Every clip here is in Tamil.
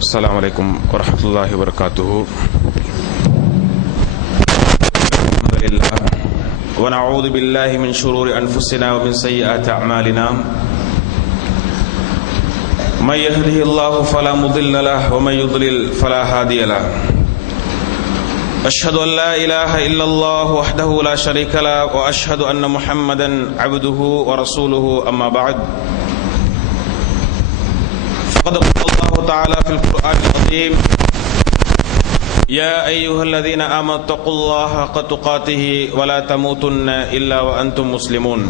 السلام عليكم ورحمة الله وبركاته. الحمد لله ونعوذ بالله من شرور أنفسنا ومن سيئات أعمالنا. من يهده الله فلا مضل له ومن يضلل فلا هادي له. أشهد أن لا إله إلا الله وحده لا شريك له وأشهد أن محمدا عبده ورسوله. أما بعد فقد قال الله تعالى في القرآن العظيم: يا أيها الذين آمنوا اتقوا الله حق تقاته ولا تموتن إلا وأنتم مسلمون.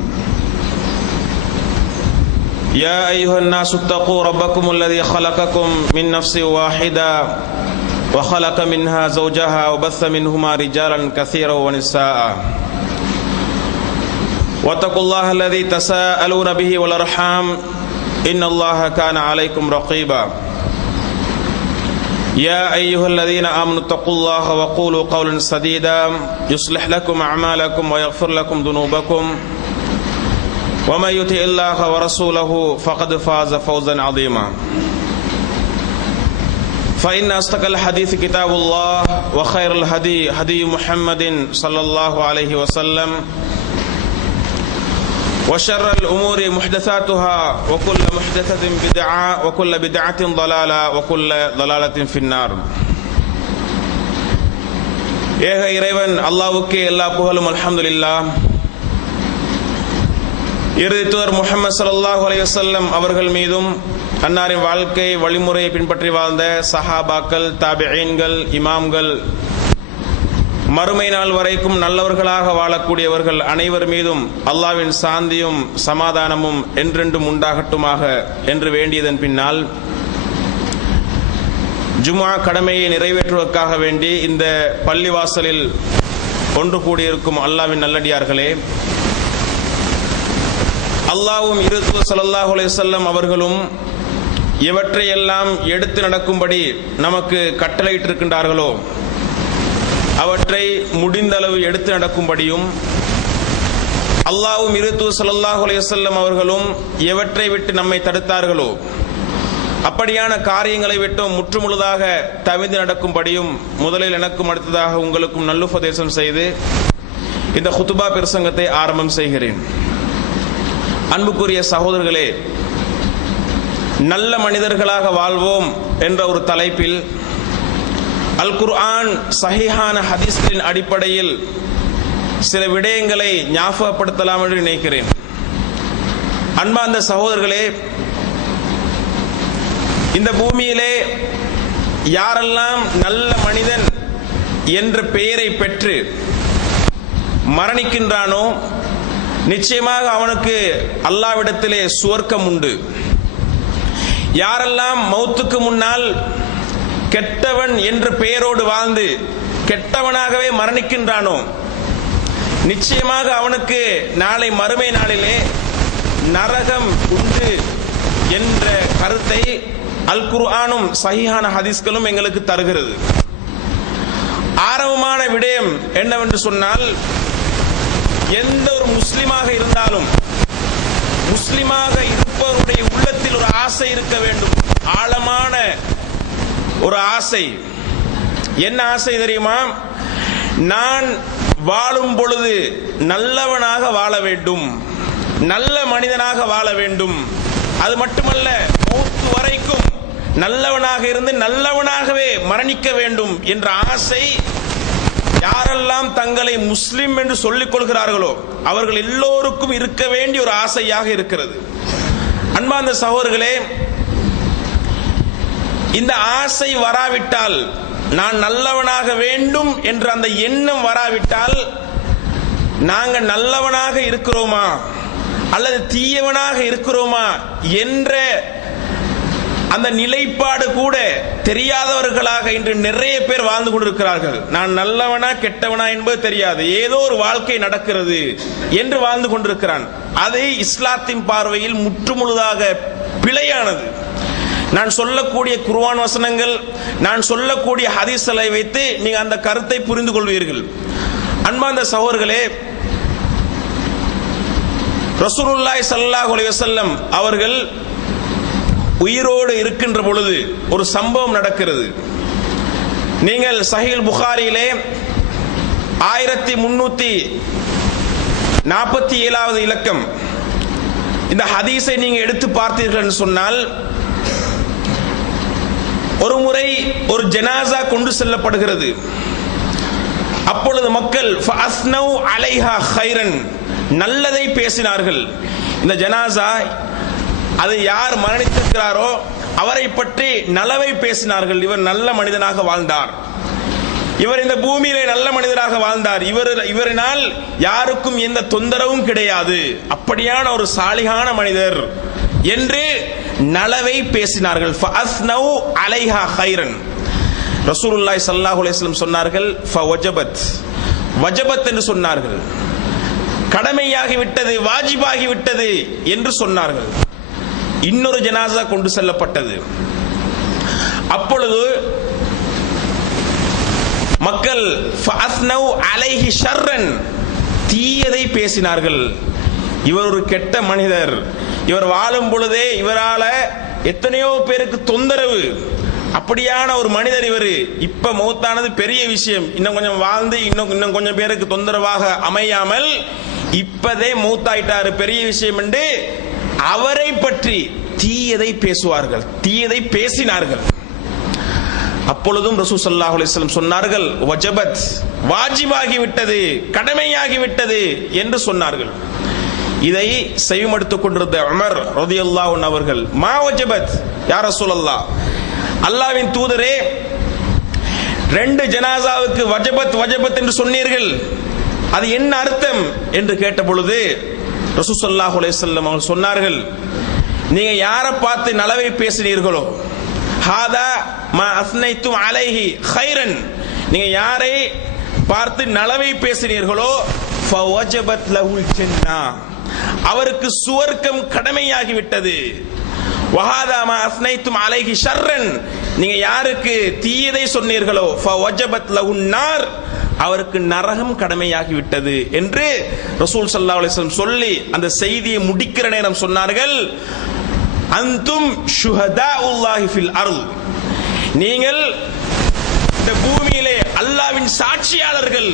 يا أيها الناس اتقوا ربكم الذي خلقكم من نفس واحدة وخلق منها زوجها وبث منهما رجالا كثيرا ونساء واتقوا الله الذي تساءلون به والأرحام إن الله كان عليكم رقيبا. يا أيها الذين آمنوا اتقوا الله وقولوا قولا سديدا يصلح لكم أعمالكم ويغفر لكم ذنوبكم ومن يطع الله ورسوله فقد فاز فوزا عظيما. فإن أصدق الحديث كتاب الله وخير الهدي هدي محمد صلى الله عليه وسلم وشر الأمور محدثاتها وكل محدثة بدعة وكل بدعة ضلالة وكل ضلالة في النار. ஏக இறைவன் அல்லாஹ்வுக்கே எல்லா புகழும். அல்ஹம்துலில்லாஹ். இறுதி தூதர் முஹம்மது ஸல்லல்லாஹு அலைஹி வஸல்லம் அவர்கள் மீதும் அன்னாரின் வாழ்க்கை வழிமுறையை பின்பற்றி வாழ்ந்த சஹாபாக்கள், தாபிஈன்கள், இமாம்கள், மறுமை நாள் வரைக்கும் நல்லவர்களாக வாழக்கூடியவர்கள் அனைவர் மீதும் அல்லாஹ்வின் சாந்தியும் சமாதானமும் என்றென்றும் உண்டாகட்டுமாக என்று வேண்டியதன் பின்னால் ஜும்ஆ கடமையை நிறைவேற்றுவதற்காக வேண்டி இந்த பள்ளிவாசலில் ஒன்று கூடியிருக்கும் அல்லாஹ்வின் நல்லடியார்களே, அல்லாஹ்வும் தூதர் ஸல்லல்லாஹு அலைஹி வஸல்லம் அவர்களும் எவற்றையெல்லாம் எடுத்து நடக்கும்படி நமக்கு கட்டளையிட்டிருக்கின்றார்களோ அவற்றை முடிந்தளவு எடுத்து நடக்கும்படியும், அல்லாஹ்வும் தூதர் ஸல்லல்லாஹு அலைஹி வஸல்லம் அவர்களும் எவற்றை விட்டு நம்மை தடுத்தார்களோ அப்படியான காரியங்களை விட்டும் முற்றுமுழுதாக தவிர்த்து நடக்கும்படியும் முதலில் எனக்கும் அடுத்ததாக உங்களுக்கும் நல்லுபதேசம் செய்து இந்த குத்துபா பிரசங்கத்தை ஆரம்பம் செய்கிறேன். அன்புக்குரிய சகோதரர்களே, நல்ல மனிதர்களாக வாழ்வோம் என்ற ஒரு தலைப்பில் அல் குர்ஆன் சஹீஹான ஹதீஸ்களின் அடிப்படையில் சில விடயங்களை ஞாபகப்படுத்தலாம் என்று நினைக்கிறேன். அன்பார்ந்த சகோதரர்களே, இந்த பூமியிலே யாரெல்லாம் நல்ல மனிதன் என்ற பெயரை பெற்று மரணிக்கின்றானோ நிச்சயமாக அவனுக்கு அல்லாஹ்விடத்திலே சுவர்க்கம் உண்டு. யாரெல்லாம் மௌத்துக்கு முன்னால் கெட்டவன் என்ற பெயரோடு வாழ்ந்து கெட்டவனாகவே மரணிக்கின்றானோ நிச்சயமாக அவனுக்கு நாளை மறுமை நாளிலே நரகம் உண்டு என்ற கருத்தை அல் குர்ஆனும் சஹீஹான ஹதீஸ்களும் எங்களுக்கு தருகிறது. ஆரம்பமான விடயம் என்னவென்று சொன்னால், எந்த ஒரு முஸ்லிமாக இருந்தாலும் முஸ்லிமாக இருப்பவருடைய உள்ளத்தில் ஒரு ஆசை இருக்க வேண்டும், ஆழமான ஒரு ஆசை. என்ன ஆசை தெரியுமா? நான் வாழும் பொழுது நல்லவனாக வாழ வேண்டும், நல்ல மனிதனாக வாழ வேண்டும். அது மட்டுமல்ல, மௌத்து வரைக்கும் நல்லவனாக இருந்து நல்லவனாகவே மரணிக்க வேண்டும் என்ற ஆசை யாரெல்லாம் தங்களை முஸ்லிம் என்று சொல்லிக் கொள்கிறார்களோ அவர்கள் எல்லோருக்கும் இருக்க வேண்டிய ஒரு ஆசையாக இருக்கிறது. அன்பார்ந்த சகோதரர்களே, இந்த ஆசை வராவிட்டால், நான் நல்லவனாக வேண்டும் என்ற அந்த எண்ணம் வராவிட்டால், நாங்கள் நல்லவனாக இருக்கிறோமா அல்லது தீயவனாக இருக்கிறோமா என்ற அந்த நிலைப்பாடு கூட தெரியாதவர்களாக இன்று நிறைய பேர் வாழ்ந்து கொண்டிருக்கிறார்கள். நான் நல்லவனா கெட்டவனா என்பது தெரியாது, ஏதோ ஒரு வாழ்க்கை நடக்கிறது என்று வாழ்ந்து கொண்டிருக்கிறான். அது இஸ்லாத்தின் பார்வையில் முற்றுமுழுதாக பிழையானது. நான் சொல்லக்கூடிய குர்ஆன் வசனங்கள், நான் சொல்லக்கூடிய ஹதீஸ்களை வைத்து நீங்க அந்த கருத்தை புரிந்து கொள்வீர்கள். அன்பார்ந்த சகோதரர்களே, ரசூலுல்லாஹி ஸல்லல்லாஹு அலைஹி வஸல்லம் அவர்கள் உயிரோடு இருக்கின்ற பொழுது ஒரு சம்பவம் நடக்கிறது. நீங்கள் சஹீஹ் புகாரியிலே 1347வது இலக்கம் இந்த ஹதீஸை நீங்க எடுத்து பார்த்தீர்கள் என்று சொன்னால், ஒரு முறை ஒரு ஜனாசா கொண்டு செல்லப்படுகிறது. அப்பொழுது மக்கள் ஃபஅஸ்னௌ அலைஹா கைரன், நல்லதை பேசினார்கள். இந்த ஜனாசா அது யார் மரணித்திருக்கிறாரோ அவரை பற்றி நலவை பேசினார்கள். இவர் நல்ல மனிதனாக வாழ்ந்தார், இவர் இந்த பூமியிலே நல்ல மனிதராக வாழ்ந்தார், இவரினால் யாருக்கும் எந்த தொந்தரவும் கிடையாது, அப்படியான ஒரு சாலிகான மனிதர் என்று நலவை பேசினார்கள். ஃபஅஸ்னௌ அலைஹா கைரன். ரசூலுல்லாஹி ஸல்லல்லாஹு அலைஹி வஸல்லம் சொன்னார்கள் ஃபவஜபத், வஜபத் என்று சொன்னார்கள், கடமையாகி விட்டது, வாஜிபாகி விட்டது என்று சொன்னார்கள். இன்னொரு ஜனாசா கொண்டு செல்லப்பட்டது. அப்பொழுது மக்கள் ஃபஅஸ்னௌ அலைஹி ஷர்ரன், தீயதை பேசினார்கள். இவர் ஒரு கெட்ட மனிதர், இவர் வாழும் பொழுதே இவரால எத்தனையோ பேருக்கு தொந்தரவு, அப்படியான ஒரு மனிதர் இவர். இப்ப மௌத்தானது பெரிய விஷயம், இன்னும் கொஞ்சம் வாழ்ந்து இன்னும் கொஞ்சம் பேருக்கு தொந்தரவாக அமையாமல் இப்பதே மௌத்தாயிட்டாரு, பெரிய விஷயம் என்று அவரை பற்றி தீயதை பேசுவார்கள், தீயதை பேசினார்கள். அப்பொழுதும் ரசூல் ஸல்லல்லாஹு அலைஹி வஸல்லம் சொன்னார்கள் வஜபத், வாஜிபாகி விட்டது, கடமையாகி விட்டது என்று சொன்னார்கள். இதை செவிமடுத்துக் கொண்டிருந்த உமர் ரலியல்லாஹு அன்ஹு அவர்கள், மா வஜபத் யா ரசூலல்லாஹ், அல்லாஹ்வின் தூதரே, 2 ஜனாசாவுக்கு வஜபத் வஜபத் என்று சொன்னீர்கள், அது என்ன அர்த்தம் என்று கேட்ட பொழுது ரசூல் ஸல்லல்லாஹு அலைஹி வஸல்லம் அவர்கள் சொன்னார்கள், நீங்க யாரை பார்த்து நலவை பேசினீர்களோ, ஹாதா மா அஸ்னைத்தும் அலைஹி கைரன், நீங்க யாரை பார்த்து நலவை பேசினீர்களோ ஃபவஜபத் லஹுல் ஜன்னah, அவருக்கு சுவர்க்கம் கடமையாகி விட்டது. வஹாதா மா அஸ்னைத்தும் அலைஹி ஷர்ரன், நீங்க யாருக்கு தீயதை சொன்னீர்களோ ஃபவஜபத் லஹுன் நார், அவருக்கு நரகம் கடமையாகி விட்டது என்று ரசூல் ஸல்லல்லாஹு அலைஹி வஸல்லம் சொல்லி அந்த செய்தியை முடிக்கிற நேரம் சொன்னார்கள், அன்தும் ஷுஹதாஉல்லாஹி ஃபில் அர்த், நீங்கள் இந்த பூமியிலே அல்லாஹ்வின் சாட்சியாளர்கள்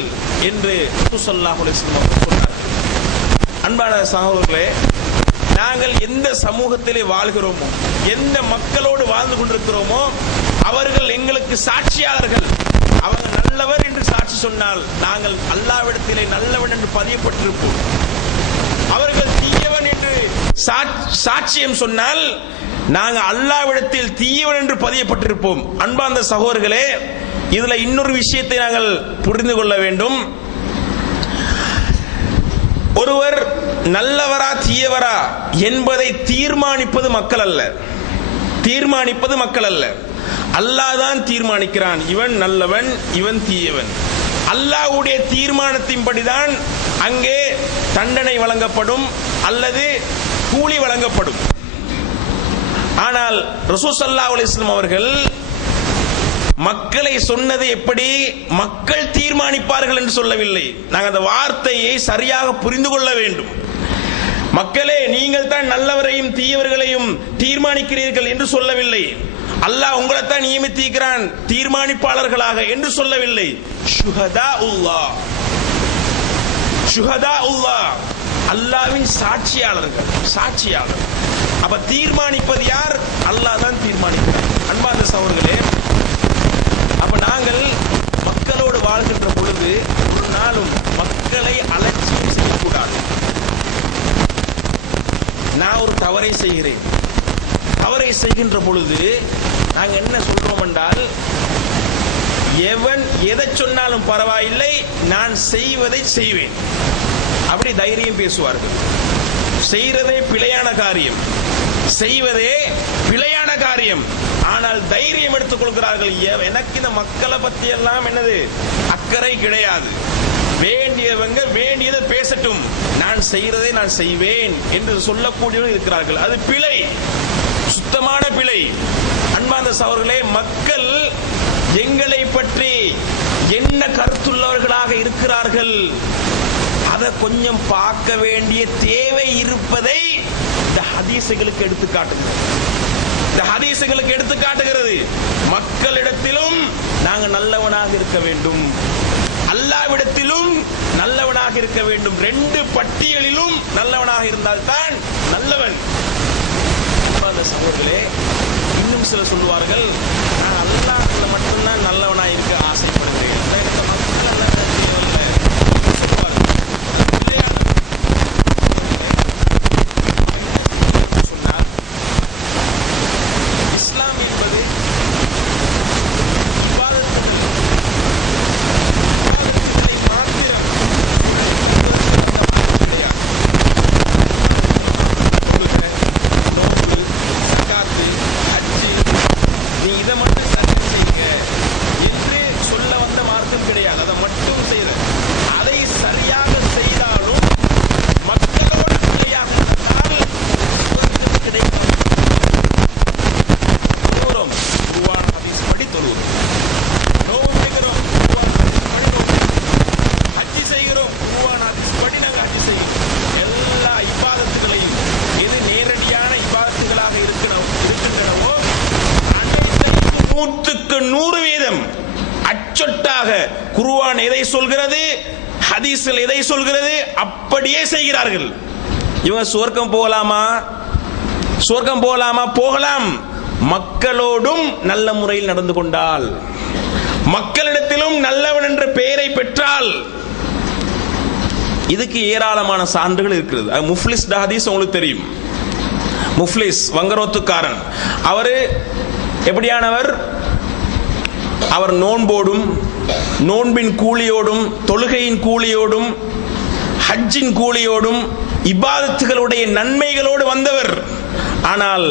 என்று ரசூல் ஸல்லல்லாஹு அலைஹி வஸல்லம் சொன்னார்கள். அன்பான சகோதரர்களே, நாங்கள் எந்த சமூகத்திலே வாழ்கிறோமோ, எந்த மக்களோடு வாழ்ந்து கொண்டிருக்கிறோமோ, அவர்கள் எங்களுக்கு சாட்சியாளர்கள். அவங்க நல்லவர் என்று சாட்சி சொன்னால் நாங்கள் அல்லாஹ்விடத்திலே நல்லவன் என்று பதியப்பட்டிருப்போம். அவர்கள் தீயவன் என்று சாட்சியம் சொன்னால் நாங்கள் அல்லாஹ்விடத்தில் தீயவன் என்று பதியப்பட்டிருப்போம். அன்பார்ந்த சகோதரர்களே, இதுல இன்னொரு விஷயத்தை நாங்கள் புரிந்து கொள்ள வேண்டும். ஒருவர் நல்லவரா தீயவரா என்பதை தீர்மானிப்பது மக்கள் அல்ல, தீர்மானிப்பது மக்கள் அல்ல, அல்லாஹ் தான் தீர்மானிக்கிறான், இவன் நல்லவன் இவன் தீயவன். அல்லாஹ்வுடைய தீர்மானத்தின்படிதான் அங்கே தண்டனை வழங்கப்படும் அல்லது கூலி வழங்கப்படும். ஆனால் ரசூல் ஸல்லல்லாஹு அலைஹி வஸல்லம் அவர்கள் மக்களை சொன்னது எப்படி, மக்கள் தீர்மானிப்பார்கள் என்று சொல்லவில்லை. நாங்கள் அந்த வார்த்தையை சரியாக புரிந்து கொள்ள வேண்டும். மக்களே, நீங்கள் தான் நல்லவரையும் தீயவர்களையும் தீர்மானிக்கிறீர்கள் என்று சொல்லவில்லை. அல்லாஹ் உங்களைத்தான் நியமித்திருக்கிறான் தீர்மானிப்பாளர்களாக என்று சொல்லவில்லை. ஷுஹதாஉல்லாஹ், ஷுஹதாஉல்லாஹ், அல்லாஹ்வின் சாட்சியாளர்கள், சாட்சியாளர். அப்ப தீர்மானிப்பது யார்? அல்லாஹ் தான் தீர்மானிக்கிறார். அன்பார்ந்த சகோதரர்களே, அப்ப நாங்கள் மக்களோடு வாழ்கின்ற பொழுது ஒரு நாளும் மக்களை அலட்சியம் செய்யக்கூடாது. நான் ஒரு தவறை செய்கிறேன், தவறை செய்கின்ற பொழுது நாங்கள் என்ன சொல்றோம் என்றால், எவன் எதை சொன்னாலும் பரவாயில்லை, நான் செய்வதை செய்வேன், அப்படி தைரியம் பேசுவார்கள். செய்யறதே பிழையான காரியம், செய்வதே பிழையான காரியம், ஆனால் தைரியம் எடுத்துக் கொள்கிறார்கள். எனக்கு இந்த மக்களை பத்தி எல்லாம் என்னது அக்கறை கிடையாது, வேண்டியவங்க வேண்டியதை பேசட்டும், நான் செய்யறதை நான் செய்வேன் என்று சொல்லக்கூடியவர்கள் இருக்கிறார்கள். அது பிழை, சுத்தமான பிழை. அன்பார்ந்த சகோதரர்களே, மக்கள் எங்களை பற்றி என்ன கருத்துள்ளவர்களாக இருக்கிறார்கள் அதை கொஞ்சம் பார்க்க வேண்டிய தேவை இருப்பதை இந்த ஹதீஸ்களுக்கு எடுத்து காட்டுங்கள். இந்த ஹதீஸ்களுக்கு எடுத்து காட்டுகிறது. மக்களிடத்திலும் நாங்கள் நல்லவனாக இருக்க வேண்டும், அல்லாஹ்விடத்திலும் நல்லவனாக இருக்க வேண்டும். ரெண்டு பட்டியலிலும் நல்லவனாக இருந்தால்தான் நல்லவன். சகோதரர்களே, இன்னும் சில சொல்லுவார்கள், நான் அல்லாஹ்ல மட்டும்தான் நல்லவனாக இருக்க ஆசைப்படுகிறேன். இஸ்லாம் என்பது குர்ஆன் எதை சொல்கிறது, ஹதீஸ்கள் எதை சொல்கிறது, அப்படியே செய்கிறார்கள். இவங்க சொர்க்கம் போகலாமா? சொர்க்கம் போகலாமா? போகலாம். மக்களோடும் நல்ல முறையில் நடந்து கொண்டால், மக்களிடத்திலும் நல்லவன் என்ற பெயரை பெற்றால். இதுக்கு ஏராளமான சான்றுகள் இருக்கிறது. முஃப்லிஸ் ஹதீஸ் உங்களுக்கு தெரியும். முஃப்லிஸ் வங்கரோத்துக்காரன். அவரு எப்படியானவர்? அவர் நோன்போடும், நோன்பின் கூலியோடும், தொழுகையின் கூலியோடும், ஹஜ்ஜின் கூலியோடும், இபாதத்துகளுடைய நன்மைகளோடு வந்தவர். ஆனால்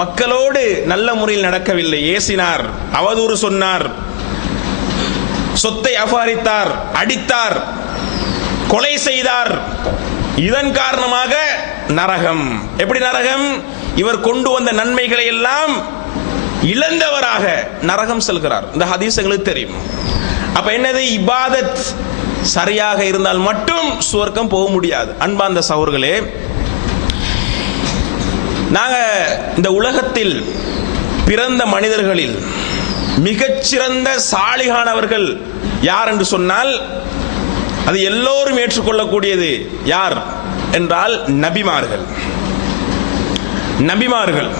மக்களோடு நல்ல முறையில் நடக்கவில்லை. ஏசினார், அவதூறு சொன்னார், சொத்தை அபகரித்தார், அடித்தார், கொலை செய்தார். இதன் காரணமாக நரகம். எப்படி நரகம்? இவர் கொண்டு வந்த நன்மைகளை எல்லாம் இழந்தவராக நரகம் செல்கிறார். இந்த ஹதீஸ் எங்களுக்கு தெரியும். அப்ப என்னது? இபாதத் சரியாக இருந்தால் மட்டும் சுவர்க்கம் போக முடியாது. அன்பார்ந்த சகோதரர்களே, நாங்க இந்த உலகத்தில் பிறந்த மனிதர்களில் மிகச்சிறந்த சாலிகானவர்கள் யார் என்று சொன்னால், அது எல்லோரும் ஏற்றுக்கொள்ளக்கூடியது. யார் என்றால் நபிமார்கள். நபிமார்கள்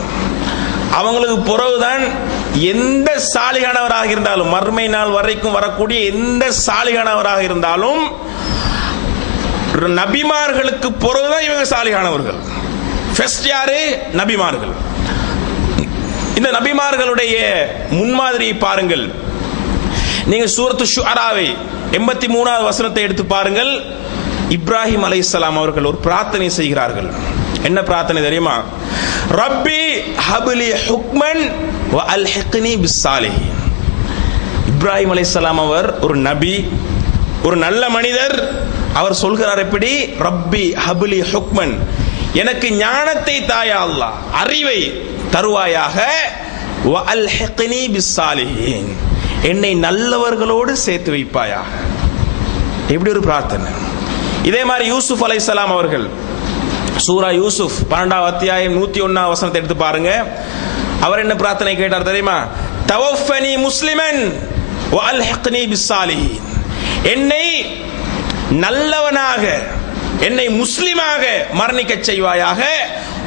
அவங்களுக்கு பிறகுதான் எந்த சாலிகானவராக இருந்தாலும், மறுமை நாள் வரைக்கும் வரக்கூடிய எந்த சாலிகானவராக இருந்தாலும், நபிமார்களுக்கு பிறகுதான் இவங்க சாலிகானவர்கள். ஃபர்ஸ்ட் யாரு? நபிமார்கள். இந்த நபிமார்களுடைய முன்மாதிரியை பாருங்கள். நீங்க சூரத்து ஷுஅராவை 83வது வசனத்தை எடுத்து பாருங்கள். இப்ராஹிம் அலைஹிஸ்ஸலாம் அவர்கள் ஒரு பிரார்த்தனை செய்கிறார்கள். என்ன பிரார்த்தனை தெரியுமா? ரப்பி ஹப்லி ஹுக்மன் வ அல்ஹிக்னி பிஸ்ஸாலிஹீன். இப்ராஹிம் அலைஹிஸ்ஸலாம் அவர் ஒரு நபி, ஒரு நல்ல மனிதர். அவர் சொல்கிறார் எப்படி? ரப்பி ஹப்லி ஹுக்மன், எனக்கு ஞானத்தை தாயா அல்லாஹ், அறிவை தருவாயாக. வ அல்ஹிக்னி பிஸ்ஸாலிஹீன், என்னை நல்லவர்களோடு சேர்த்து வைப்பாயாக. எப்படி ஒரு பிரார்த்தனை! இதே மாதிரி யூசுப் அலைஹிஸ்ஸலாம் அவர்கள் சூரா யூசுப் 12வது அத்தியாயம் 101வது வசனத்தை எடுத்து பாருங்க. அவர் என்ன பிரார்த்தனை கேட்டார் தெரியுமா? தவஃபனி முஸ்லிமன் வ அல்ஹிக்னி பிஸ்ஸாலிஹீன், என்னை நல்லவனாக, என்னை முஸ்லிமாக மரணிக்க செய்வாயாக.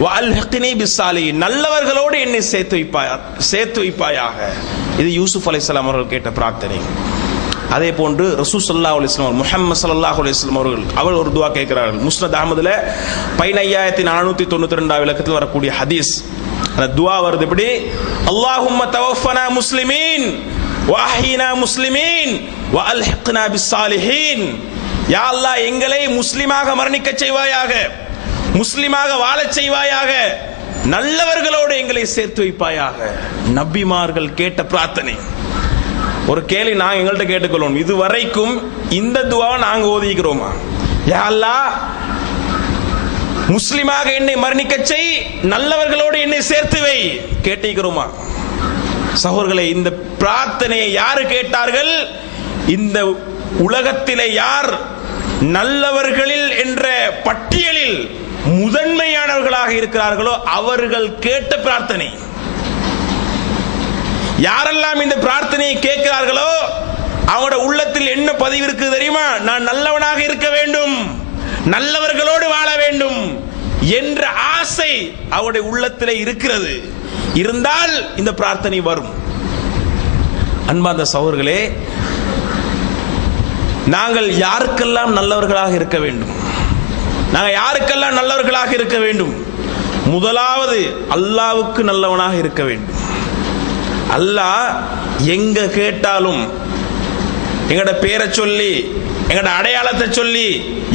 வ அல்ஹிக்னி பிஸ்ஸாலிஹீன், நல்லவர்களோடு என்னை சேர்த்து வைப்பாயாக. இது யூசுப் அலைஹிஸ்ஸலாம் அவர்கள் கேட்ட பிரார்த்தனை. அதே போன்று ரசூல் ஸல்லல்லாஹு அலைஹி வஸல்லம், முஹம்மது ஸல்லல்லாஹு அலைஹி வஸல்லம் அவர்கள் ஒரு துஆ கேட்கிறார்கள். முஸ்னத் அஹ்மதுல 15492 இலக்கத்தில் வரக்கூடிய ஹதீஸ். அந்த துஆ வருது எப்படி? அல்லாஹும்ம தவஃபனா முஸ்லிமீன் வ அஹ்யினா முஸ்லிமீன் வ அல்ஹிக்னா பிஸ்ஸாலிஹீன். யா அல்லாஹ், எங்களை முஸ்லிமாக மரணிக்க செய்வாயாக, முஸ்லிமாக வாழச் செய்வாயாக, நல்லவர்களோடு எங்களை சேர்த்து வைப்பாயாக. நபிமார்கள் கேட்ட பிரார்த்தனை. ஒரு கேள்வி நாங்க எங்கள்கிட்ட கேட்டுக்கொள்ளணும், இதுவரைக்கும் இந்த துஆவை நாங்க ஓதிக்கிறோமா? யா அல்லாஹ், முஸ்லிமாக என்னை மரணிக்க செய், நல்லவர்களோடு என்னை சேர்த்து வை, கேட்டிருக்கிறோமா? சகோதரர்களே, இந்த பிரார்த்தனையை யாரு கேட்டார்கள்? இந்த உலகத்திலே யார் நல்லவர்களில் என்ற பட்டியலில் முதன்மையானவர்களாக இருக்கிறார்களோ அவர்கள் கேட்ட பிரார்த்தனை. யாரெல்லாம் இந்த பிரார்த்தனையை கேட்கிறார்களோ அவங்களோட உள்ளத்தில் என்ன பதிவு இருக்கு தெரியுமா? நான் நல்லவனாக இருக்க வேண்டும், நல்லவர்களோடு வாழ வேண்டும் என்ற ஆசை அவருடைய உள்ளத்திலே இருக்கிறது. இருந்தால் இந்த பிரார்த்தனை வரும். அன்பார்ந்த சகோதரர்களே, நாங்கள் யாருக்கெல்லாம் நல்லவர்களாக இருக்க வேண்டும்? நாங்கள் யாருக்கெல்லாம் நல்லவர்களாக இருக்க வேண்டும்? முதலாவது அல்லாஹ்வுக்கு நல்லவனாக இருக்க வேண்டும். அல்லாஹ் எங்க கேட்டாலும் எங்கட பேரை சொல்லி எங்கட அடையாளத்தை சொல்லி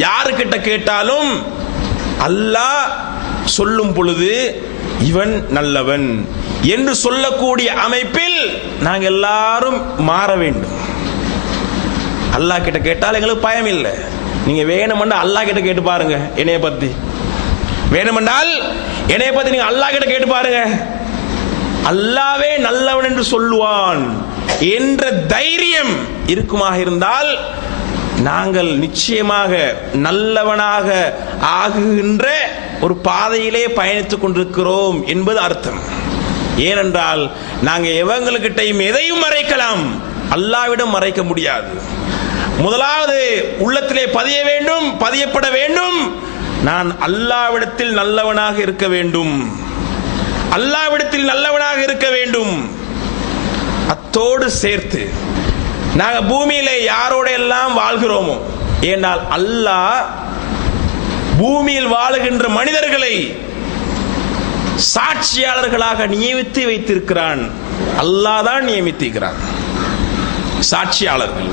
யாருக்கிட்ட கேட்டாலும் அல்லாஹ் சொல்லும் பொழுது இவன் நல்லவன் என்று சொல்லக்கூடிய அமைப்பில் நாங்கள் எல்லாரும் மாற வேண்டும். அல்லாஹ் கிட்ட கேட்டால் எங்களுக்கு பயம் இல்லை. நீங்க வேணுமெண்டா அல்லாஹ் கிட்ட கேட்டு பாருங்க, என்னைய பத்தி வேணுமென்றால் என்னைய பத்தி நீங்க அல்லாஹ் கிட்ட கேட்டு பாருங்க, அல்லாவே நல்லவன் என்று சொல்லுவான் என்ற தைரியம் இருக்குமாக இருந்தால் நாங்கள் நிச்சயமாக நல்லவனாக ஆகுகின்ற ஒரு பாதையிலே பயணித்துக் கொண்டிருக்கிறோம் என்பது அர்த்தம். ஏனென்றால் நாங்கள் எவங்களுக்கிட்டையும் எதையும் மறைக்கலாம், அல்லாஹ்விடம் மறைக்க முடியாது. முதலாவது உள்ளத்திலே பதிய வேண்டும், பதியப்பட வேண்டும், நான் அல்லாஹ்விடத்தில் நல்லவனாக இருக்க வேண்டும், அல்லாஹ்விடத்தில் நல்லவனாக இருக்க வேண்டும். அத்தோடு சேர்த்து நாங்கள் பூமியிலே யாரோட எல்லாம் வாழ்கிறோமோ, ஏனால் அல்லாஹ் பூமியில் வாழுகின்ற மனிதர்களை சாட்சியாளர்களாக நியமித்து வைத்திருக்கிறான். அல்லாஹ் தான் நியமித்திருக்கிறான் சாட்சியாளர்கள்.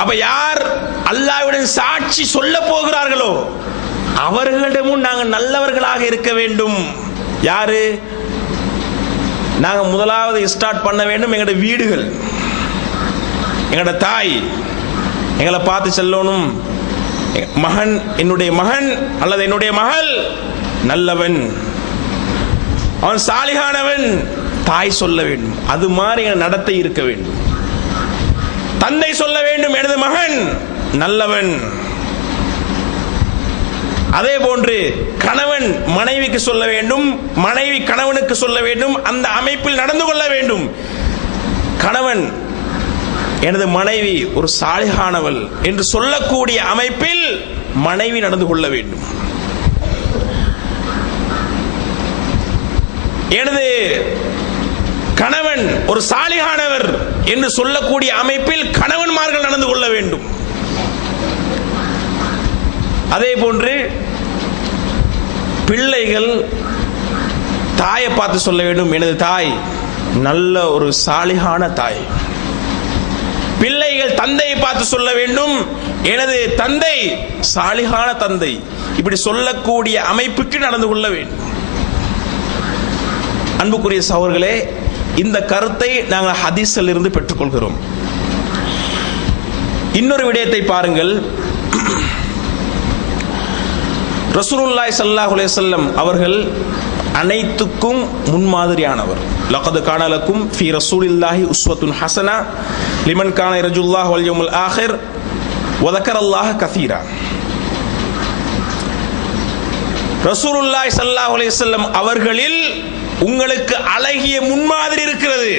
அப்ப யார் அல்லாஹ்விடம் சாட்சி சொல்ல போகிறார்களோ அவர்களிடமும் நாங்கள் நல்லவர்களாக இருக்க வேண்டும். யாரு? நாங்கள் முதலாவது ஸ்டார்ட் பண்ண வேண்டும். எங்களுடைய வீடுகள், எங்களோட தாய் எங்களை பார்த்து சொல்லணும், மகன், என்னுடைய மகன் அல்லது என்னுடைய மகள் நல்லவன், அவன் சாலிகானவன், தாய் சொல்ல வேண்டும். அது மாதிரி நடத்தை இருக்க வேண்டும். தந்தை சொல்ல வேண்டும், எனது மகன் நல்லவன். அதே போன்று கணவன் மனைவிக்கு சொல்ல வேண்டும், மனைவி கணவனுக்கு சொல்ல வேண்டும். அந்த அமைப்பில் நடந்து கொள்ள வேண்டும். கணவன் எனது மனைவி ஒரு சாலிகானவள் என்று சொல்லக்கூடிய அமைப்பில் மனைவி நடந்து கொள்ள வேண்டும். எனது கணவன் ஒரு சாலிகானவர் என்று சொல்லக்கூடிய அமைப்பில் கணவன்மார்கள் நடந்து கொள்ள வேண்டும். அதே போன்று பிள்ளைகள் தாயை பார்த்து சொல்ல வேண்டும், எனது தாய் நல்ல ஒரு சாலிகான தாய். பிள்ளைகள் தந்தையை பார்த்து சொல்ல வேண்டும், எனது தந்தை சாலிகான தந்தை. இப்படி சொல்லக்கூடிய அமைப்புக்கு நடந்து கொள்ள வேண்டும். அன்புக்குரிய சகோதரர்களே, இந்த கருத்தை நாங்கள் ஹதீஸில் இருந்து பெற்றுக்கொள்கிறோம். இன்னொரு விடயத்தை பாருங்கள். ரசூலுல்லாஹி ஸல்லல்லாஹு அலைஹி வஸல்லம் அவர்கள் அனைத்துக்கும் முன்மாதிரியானவர். லகத் கான லக்கும் ஃபீ ரசூலில்லாஹி உஸ்வத்துன் ஹஸனா லிமன் கான யர்ஜுல்லாஹ வல் யௌமல் ஆகிர் வ ذكرல்லாஹ கஸீரா. ரசூலுல்லாஹி ஸல்லல்லாஹு அலைஹி வஸல்லம் அவர்களில் உங்களுக்கு அழகிய முன்மாதிரி இருக்கிறது.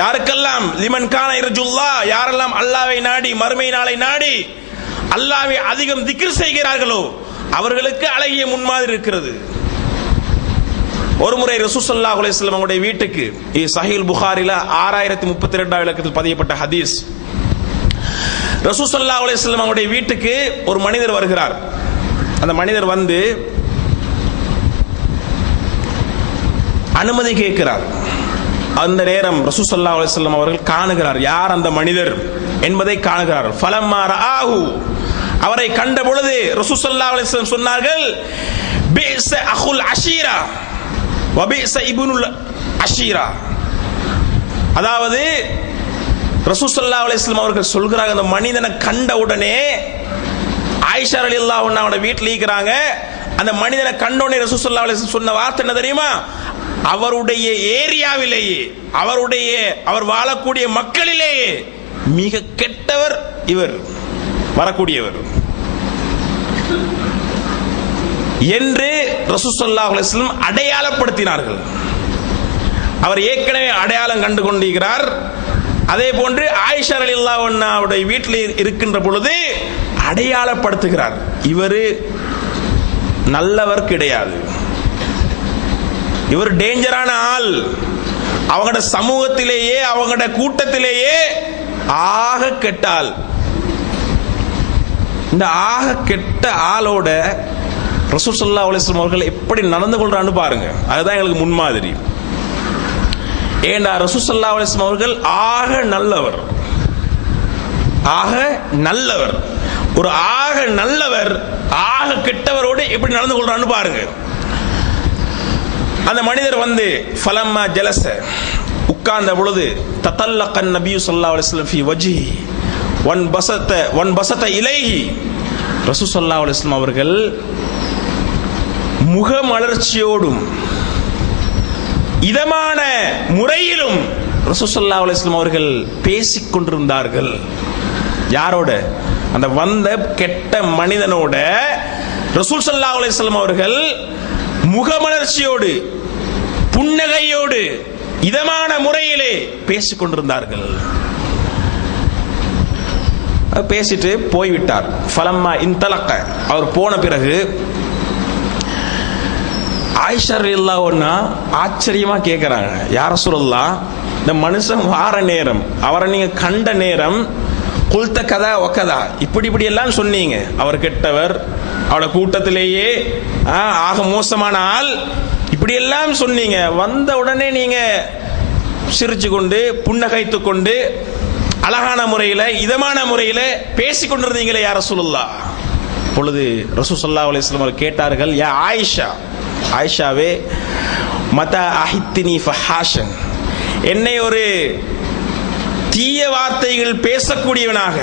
யாருக்கெல்லாம்? லிமன் கான யர்ஜுல்லாஹ், யாரெல்லாம் அல்லாஹ்வை நாடி மறுமை நாளை நாடி அல்லாஹ்வை அதிகம் திக்ர் செய்கிறார்களோ அவர்களுக்கு அழகிய முன்மாதிரி இருக்கிறது. ஒரு முறை ரசூல் ஸல்லல்லாஹு அலைஹி வஸல்லம் அவருடைய வீட்டுக்கு, சஹீஹ் புகாரில 6032 இலக்கத்தில் பதியப்பட்ட ஹதீஸ், ரசூல் ஸல்லல்லாஹு அலைஹி வஸல்லம் அவருடைய வீட்டுக்கு ஒரு மனிதர் வருகிறார். அந்த மனிதர் வந்து அனுமதி கேட்கிறார். அந்த நேரம் ரசூல் ஸல்லல்லாஹு அலைஹி வஸல்லம் அவர்கள் காணுகிறார் யார் அந்த மனிதர் என்பதை காணுகிறார். ஃபலம்மா ரஆஹு, அவரை கண்ட பொழுது ரசூல் ஸல்லல்லாஹு அலைஹி வஸல்லம் சொன்னார்கள், பிஸ அஹுல் அஷீரா வ பிஸ இப்னுல் அஷீரா. அதாவது ரசூல் ஸல்லல்லாஹு அலைஹி வஸல்லம் அவர்கள் சொல்கிறாங்க, அந்த மனிதனை கண்ட உடனே, ஆயிஷா ரலியல்லாஹு அன்ஹா வீட்டில் இருக்கிறாங்க, அந்த மனிதனை கண்ட உடனே ரசூல் ஸல்லல்லாஹு அலைஹி வஸல்லம் சொன்ன வார்த்தை என்ன தெரியுமா? அவருடைய ஏரியாவிலேயே, அவர் வாழக்கூடிய மக்களிலேயே மிக கெட்டவர் இவர், வரக்கூடியவர் என்று ரசூல் ஸல்லல்லாஹு அலைஹி வஸல்லம் அடையாளப்படுத்தினார்கள். அவர் ஏற்கனவே அடையாளம் கண்டு கொண்டிருக்கிறார். அதே போன்று ஆயிஷா ரலியல்லாஹு அன்ஹாவுடைய வீட்டில் இருக்கின்ற பொழுது அடையாளப்படுத்துகிறார், இவர் நல்லவர் கிடையாது, இவர் டேஞ்சரான ஆள், அவங்களோட சமூகத்திலேயே அவங்களோட கூட்டத்திலேயே ஆக கெட்ட ஆள். இந்த ஆக கெட்ட ஆளோட ரசூல் ஸல்லல்லாஹு அலைஹி வஸல்லம் அவர்கள் எப்படி நடந்து கொள்றான்னு பாருங்க. அதுதான் எங்களுக்கு முன்மாதிரி. ஏண்டா ரசூல் ஸல்லல்லாஹு அலைஹி வஸல்லம் அவர்கள் ஆக நல்லவர், ஆக நல்லவர். ஒரு ஆக நல்லவர் ஆக கெட்டவரோடு எப்படி நடந்து கொள்றான்னு பாருங்க. அந்த மனிதர் வந்து ஃபலம்மா ஜலஸ, உட்கார்ந்த பொழுது தத்தல்லகன் நபி ஸல்லல்லாஹு அலைஹி வஸல்லம் ஃபீ வஜ்ஹி வன் பஸத இலைஹி, ரசூல் ஸல்லல்லாஹு அலைஹி வஸல்லம் அவர்கள் முகமலர்ச்சியோடும் இதமான முறையிலும் ரசூல் ஸல்லல்லாஹு அலைஹி வஸல்லம் அவர்கள் பேசிக் கொண்டிருந்தார்கள். யாரோட? அந்த வந்த கெட்ட மனிதனோட ரசூல் ஸல்லல்லாஹு அலைஹி வஸல்லம் அவர்கள் முகமலர்ச்சியோடு புன்னகையோடு இதமான முறையிலே பேசிக் கொண்டிருந்தார்கள். பேசிட்டு போய்விட்டார். ஃபலம்மா இன்தலக்க, அவர் போன பிறகு ஆயிஷா ரலியல்லாஹு அன்ஹா ஆச்சரியமா கேட்கிறாங்க, யா ரசூலல்லாஹ், இந்த மனுஷன் வார நேரம், அவரை நீங்க கண்ட நேரம், குல்த கதா ஒக்கதா, இப்படி எல்லாம் சொன்னீங்க, அவர் கெட்டவர், அவரோட கூட்டத்திலேயே ஆக மோசமான ஆள், இப்படி எல்லாம் சொன்னீங்க, வந்த உடனே நீங்க சிரிச்சு கொண்டு புன்னகைத்து கொண்டு அழகான முறையில் இதமான முறையில் பேசிக் கொண்டிருந்தீங்களே யா ரசூலுல்லாஹ். பொழுது ரசூல் ஸல்லல்லாஹு அலைஹி வஸல்லம் கேட்டார்கள், யா ஆயிஷா, ஆயிஷாவே, மதா அஹித்தினி ஃபஹாஷன், என்னை ஒரு தீய வார்த்தைகள் பேசக்கூடியவனாக,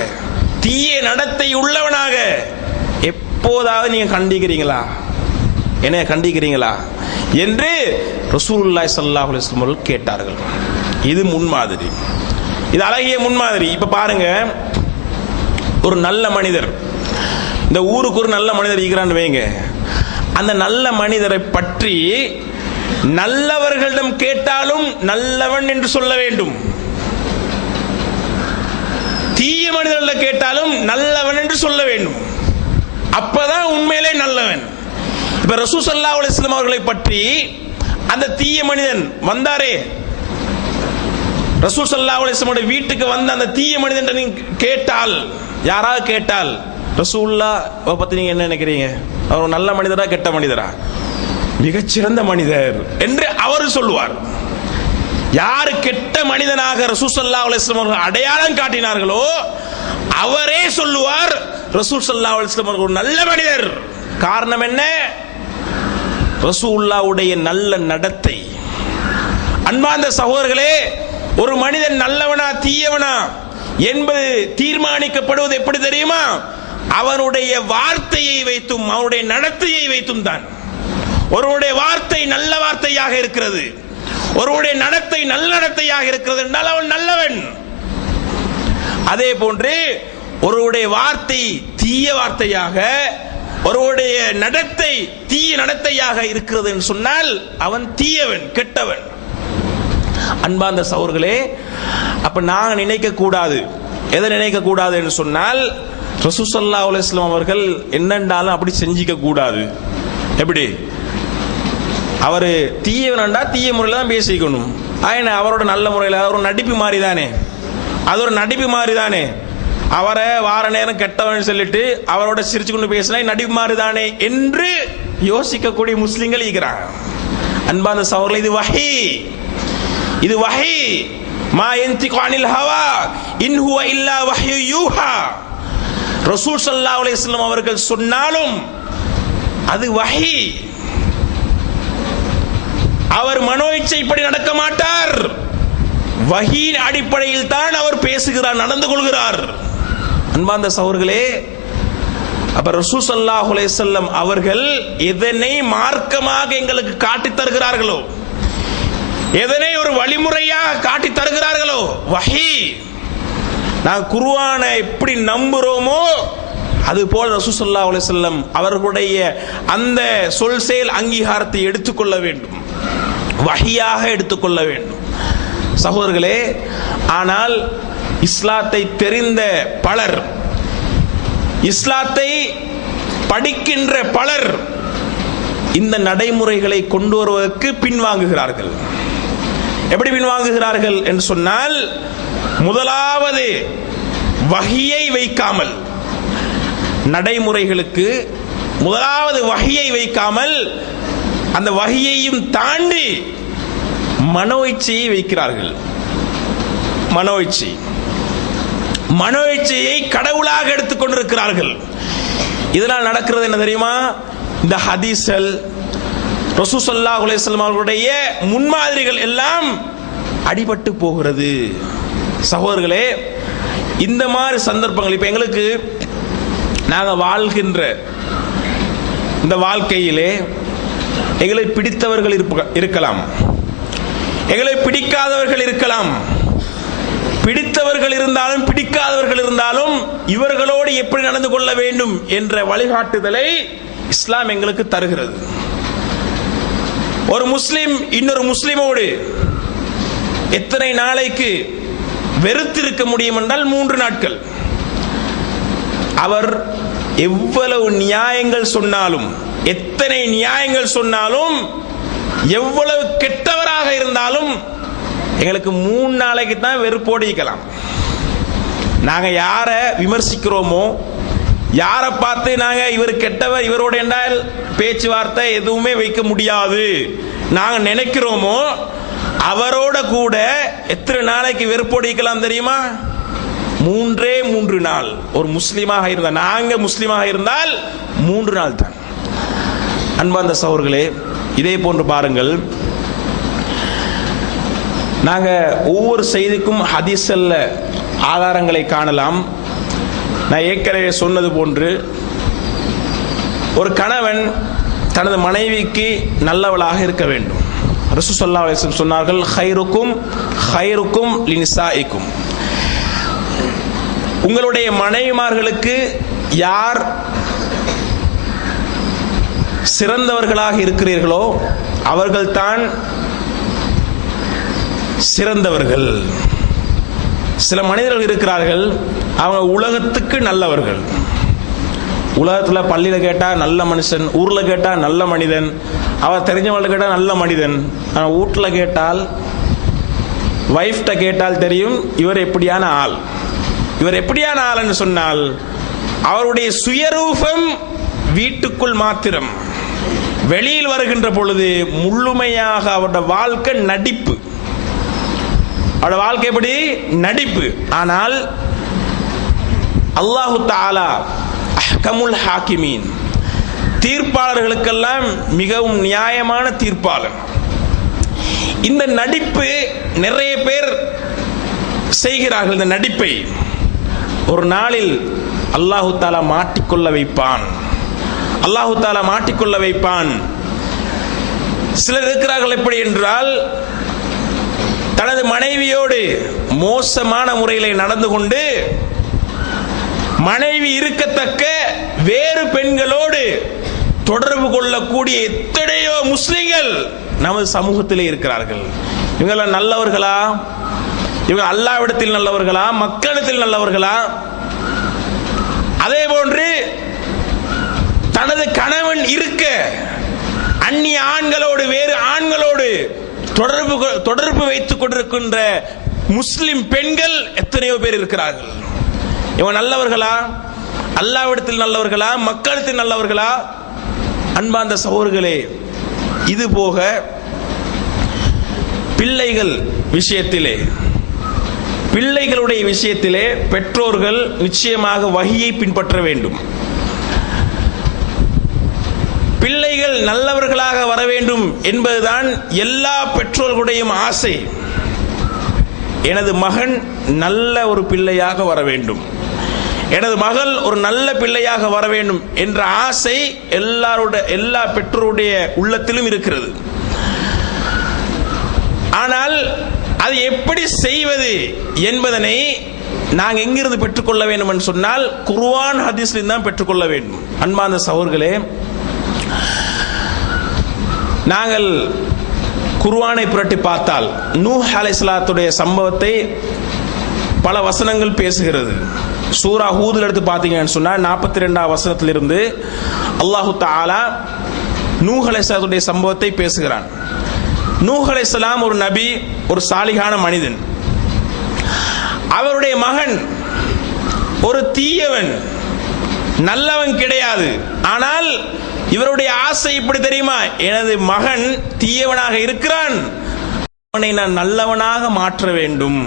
தீய நடத்தை உள்ளவனாக எப்போதாவது நீங்க கண்டிக்கிறீங்களா, என்ன கண்டிக்கிறீங்களா என்று ரசூலுல்லாஹி ஸல்லல்லாஹு அலைஹி வஸல்லம் அவர்கள் கேட்டார்கள். இது முன்மாதிரி, இது அழகிய முன்மாதிரி. இப்ப பாருங்க, ஒரு நல்ல மனிதர், இந்த ஊருக்கு ஒரு நல்ல மனிதர் இருக்கிறான்னு வைங்க, அந்த நல்ல மனிதரை பற்றி நல்லவர்களிடம் கேட்டாலும் நல்லவன் என்று சொல்ல வேண்டும், தீய மனிதர்களிடம் கேட்டாலும் நல்லவன் என்று சொல்ல வேண்டும், அப்பதான் உண்மையிலே நல்லவன். இப்ப ரசூல் ஸல்லல்லாஹு அலைஹி வஸல்லம் அவர்களை பற்றி அந்த தீய மனிதன் வந்தாரே, ரசூல் ஸல்லல்லாஹு அலைஹி வஸல்லம் வீட்டுக்கு வந்த அந்த தீய மனிதன் நீங்க கேட்டால், யாராவது கேட்டால், ரசூலுல்லாஹ் பத்தி நீங்க என்ன நினைக்கிறீங்க, அவர் நல்ல மனிதரா கெட்ட மனிதரா, மிகச்சிறந்த மனிதர் என்று அவர் சொல்லுவார். யாரு கெட்ட மனிதனாக ரசூல் ஸல்லல்லாஹு அலைஹி வஸல்லம் அவர்கள் அடையாளம் காட்டினார்களோ அவரே சொல்லுவார், ரசூல் ஸல்லல்லாஹு அலைஹி வஸல்லம் அவர்கள் நல்ல மனிதர். காரணம் என்ன? ரசூலுல்லாஹ்வுடைய நல்ல நடத்தை. அன்பார்ந்த சகோதரர்களே, ஒரு மனிதன் நல்லவனா தீயவனா என்பது தீர்மானிக்கப்படுவது எப்படி தெரியுமா? அவனுடைய வார்த்தையை வைத்தும் அவனுடைய நடத்தையை வைத்தும் தான். ஒருவருடைய வார்த்தை நல்ல வார்த்தையாக இருக்கிறது, ஒருவருடைய நடத்தை நல்ல நடத்தையாக இருக்கிறது என்றால் அவன் நல்லவன். அதே போன்று ஒருவருடைய வார்த்தை தீய வார்த்தையாக, ஒருவருடைய நடத்தை தீய நடத்தையாக இருக்கிறது என்று சொன்னால் அவன் தீயவன், கெட்டவன். அன்பார்ந்த சகோதரர்களே, அப்ப நாங்க நினைக்க கூடாது, எதை நினைக்க கூடாது என்று சொன்னால், ரசூல் ஸல்லல்லாஹு அலைஹி வஸல்லம் அவர்கள் என்னண்டாலும் அப்படி செஞ்சிக்க கூடாது. எப்படி? அவரு தீயவனண்டா தீய முறையில் தான் பேசிக்கணும். அவரோட நல்ல முறையில், அவர் ஒரு நடிப்பு மாதிரி தானே, அது ஒரு நடிப்பு மாதிரி தானே. அவரை வார நேரம் கெட்டவன் சொல்லிட்டு அவரோட சிரிச்சு கொண்டு பேசினா நடிப்பு மாதிரி தானே என்று யோசிக்கக்கூடிய முஸ்லிம்கள் இருக்கிறாங்க. அன்பார்ந்த சகோதரர்களே, இது வஹி, இது வஹி. மா யன்திகு அனில் ஹவா இன் ஹுவ இல்லா வஹ்யு யூஹா. ரசூல் ஸல்லல்லாஹு அலைஹி வஸல்லம் அவர்கள் சொன்னாலும் அது வஹி. அவர் மனோ இச்சைப்படி நடக்க மாட்டார், வஹீன் அடிப்படையில் தான் அவர் பேசுகிறார், நடந்து கொள்கிறார். அன்பார்ந்த சகோதரர்களே, அப்ப ரசூல் ஸல்லல்லாஹு அலைஹி வஸல்லம் அவர்கள் எதனை மார்க்கமாக எங்களுக்கு காட்டி தருகிறார்களோ, எதனை ஒரு வழிமுறையாக காட்டி தருகிறார்களோ, வஹி. நான் குர்ஆனை எப்படி நம்புறோமோ அதுபோல் ரசூல் ஸல்லல்லாஹு அலைஹி வஸல்லம் அவர்களுடைய அந்த சொல் செயல் அங்கீகாரத்தை எடுத்துக்கொள்ள வேண்டும். வஹியாக எடுத்துக்கொள்ள வேண்டும் சகோதரர்களே. ஆனால் இஸ்லாத்தை தெரிந்த பலர், இஸ்லாத்தை படிக்கின்ற பலர் இந்த நடைமுறைகளை கொண்டு வருவதற்கு பின்வாங்குகிறார்கள். எப்படி பின்வாங்குகிறார்கள் என்று சொன்னால், முதலாவது வஹியை வைக்காமல், நடைமுறைகளுக்கு முதலாவது வஹியை வைக்காமல் அந்த வஹியையும் தாண்டி மனோ இச்சையை வைக்கிறார்கள். மனோ இச்சையை கடவுளாக எடுத்துக்கொண்டிருக்கிறார்கள். இதனால் நடக்கிறது என்ன தெரியுமா? இந்த ஹதீஸ்கள், ரசூல் ஸல்லல்லாஹு அலைஹி வஸல்லம் அவர்களுடைய முன்மாதிரிகள் எல்லாம் அடிபட்டு போகிறது. சகோதரர்களே, இந்த மாதிரி சந்தர்ப்பங்கள் இப்ப எங்களுக்கு, நாங்கள் வாழ்கின்ற இந்த வாழ்க்கையிலே எங்களை பிடித்தவர்கள் இருக்கலாம், எங்களை பிடிக்காதவர்கள் இருக்கலாம். பிடித்தவர்கள் இருந்தாலும் பிடிக்காதவர்கள் இருந்தாலும் இவர்களோடு எப்படி நடந்து கொள்ள வேண்டும் என்ற வழிகாட்டுதலை இஸ்லாம் எங்களுக்கு தருகிறது. ஒரு முஸ்லிம் இன்னொரு முஸ்லிமோடு எத்தனை நாளைக்கு வெறுத்திருக்க முடியும் என்றால் 3 நாட்கள். அவர் எவ்வளவு நியாயங்கள் சொன்னாலும், எத்தனை நியாயங்கள் சொன்னாலும், எவ்வளவு கெட்டவராக இருந்தாலும் எங்களுக்கு 3 நாளைக்கு தான் வெறுப்போடு இருக்கலாம். நாங்க யாரை விமர்சிக்கிறோமோ, யாரை பார்த்து நாங்க இவர் கெட்டவர், இவரோட என்றால் பேச்சுவார்த்தை எதுவுமே வைக்க முடியாது நாங்க நினைக்கிறோமோ, அவரோட கூட எத்தனை நாளைக்கு வெறுப்போடு இருக்கலாம் தெரியுமா? 3 நாள். ஒரு முஸ்லிமாக இருந்தால், நாங்க முஸ்லிமாக இருந்தால் 3 நாள் தான். அன்பார்ந்த சகோதரர்களே, இதே போன்று பாருங்கள், நாங்க ஒவ்வொரு செய்திக்கும் ஹதீஸ்ல ஆதாரங்களை காணலாம். நான் ஏற்கனவே சொன்னது போன்று, ஒரு கணவன் தனது மனைவிக்கு நல்லவளாக இருக்க வேண்டும். ரசூல் ஸல்லல்லாஹு அலைஹி வஸல்லம் சொன்னார்கள், ஹைருக்கும் லினிசாஇக்கும், உங்களுடைய மனைவிமார்களுக்கு யார் சிறந்தவர்களாக இருக்கிறீர்களோ அவர்கள்தான் சிறந்தவர்கள். சில மனிதர்கள் இருக்கிறார்கள், அவங்க உலகத்துக்கு நல்லவர்கள். உலகத்துல பள்ளியில கேட்டா நல்ல மனுஷன், ஊர்ல கேட்டா நல்ல மனிதன், அவர் தெரிஞ்சவங்கள கேட்டா நல்ல மனிதன். ஆனால் வீட்டுல கேட்டால், வைஃப்ட கேட்டால் தெரியும் இவர் எப்படியான ஆள். இவர் எப்படியான ஆள் என்று சொன்னால், அவருடைய சுயரூபம் வீட்டுக்குள் மாத்திரம், வெளியில் வருகின்ற பொழுது முழுமையாக அவருடைய வாழ்க்கை நடிப்பு. அவருடைய வாழ்க்கை எப்படி? நடிப்பு. ஆனால் அல்லாஹு தஆலா அஹ்கமுல் ஹாக்கிமீன், தீர்ப்பாளர்களுக்கெல்லாம் மிகவும் நியாயமான தீர்ப்பாளர். இந்த நடிப்பு நிறைய பேர் செய்கிறார்கள். இந்த நடிப்பை ஒரு நாளில் அல்லாஹு தஆலா மாட்டிக்கொள்ள வைப்பான். அல்லாஹு தஆலா மாட்டிக்கொள்ள வைப்பான். சிலர் இருக்கிறார்கள் எப்படி என்றால், தனது மனைவியோடு மோசமான முறையில் நடந்து கொண்டு மனைவி இருக்கத்தக்க வேறு பெண்களோடு தொடர்பு கொள்ளக்கூடிய எத்தனையோ முஸ்லிம்கள் நமது சமூகத்திலே இருக்கிறார்கள். இவங்க நல்லவர்களா? இவங்க அல்லாஹ்விடத்தில் நல்லவர்களா? மக்களிடத்தில் நல்லவர்களா? அதே போன்று தனது கணவன் இருக்க அந்நிய ஆண்களோடு, வேறு ஆண்களோடு தொடர்பு வைத்துக் கொண்டிருக்கின்ற முஸ்லிம் பெண்கள் எத்தனையோ பேர் இருக்கிறார்கள். இவன் நல்லவர்களா? அல்லாஹ்விடத்தில் நல்லவர்களா? மக்களிடத்தில் நல்லவர்களா? அன்பார்ந்த சகோதரர்களே, இது போக பிள்ளைகள் விஷயத்திலே, பிள்ளைகளுடைய விஷயத்திலே பெற்றோர்கள் நிச்சயமாக வஹியை பின்பற்ற வேண்டும். பிள்ளைகள் நல்லவர்களாக வர வேண்டும் என்பதுதான் எல்லா பெற்றோர்களுடைய ஆசை. எனது மகன் நல்ல ஒரு பிள்ளையாக வர வேண்டும், எனது மகள் ஒரு நல்ல பிள்ளையாக வர வேண்டும் என்ற ஆசை எல்லா பெற்றோருடைய உள்ளத்திலும் இருக்கிறது. ஆனால் அது எப்படி செய்வது என்பதனை நாங்கள் எங்கிருந்து பெற்றுக்கொள்ள வேண்டும் என்று சொன்னால், குர்ஆன் ஹதீஸ்லிருந்து தான் பெற்றுக்கொள்ள வேண்டும். அன்பார்ந்த சகோதரர்களே, நாங்கள் குர்ஆனை புரட்டி பார்த்தால் நூஹ் அலைஹிஸ்ஸலாத்துடைய சம்பவத்தை பல வசனங்கள் பேசுகிறது. சூரா ஹூதுல எடுத்து பார்த்தீங்கன்னு சொன்னா 42ஆம் வசனத்திலிருந்து அல்லாஹு தஆலா நூஹ் அலைஹிஸ்ஸலாத்துடைய சம்பவத்தை பேசுகிறான். நூஹ் அலைஹிஸ்ஸலாம் ஒரு நபி, ஒரு சாலிகான மனிதன். அவருடைய மகன் ஒரு தீயவன், நல்லவன் கிடையாது. ஆனால் இவருடைய ஆசை இப்படி தெரியுமா, எனது மகன் தீயவனாக இருக்கிறான், அவனை நான் நல்லவனாக மாற்ற வேண்டும்,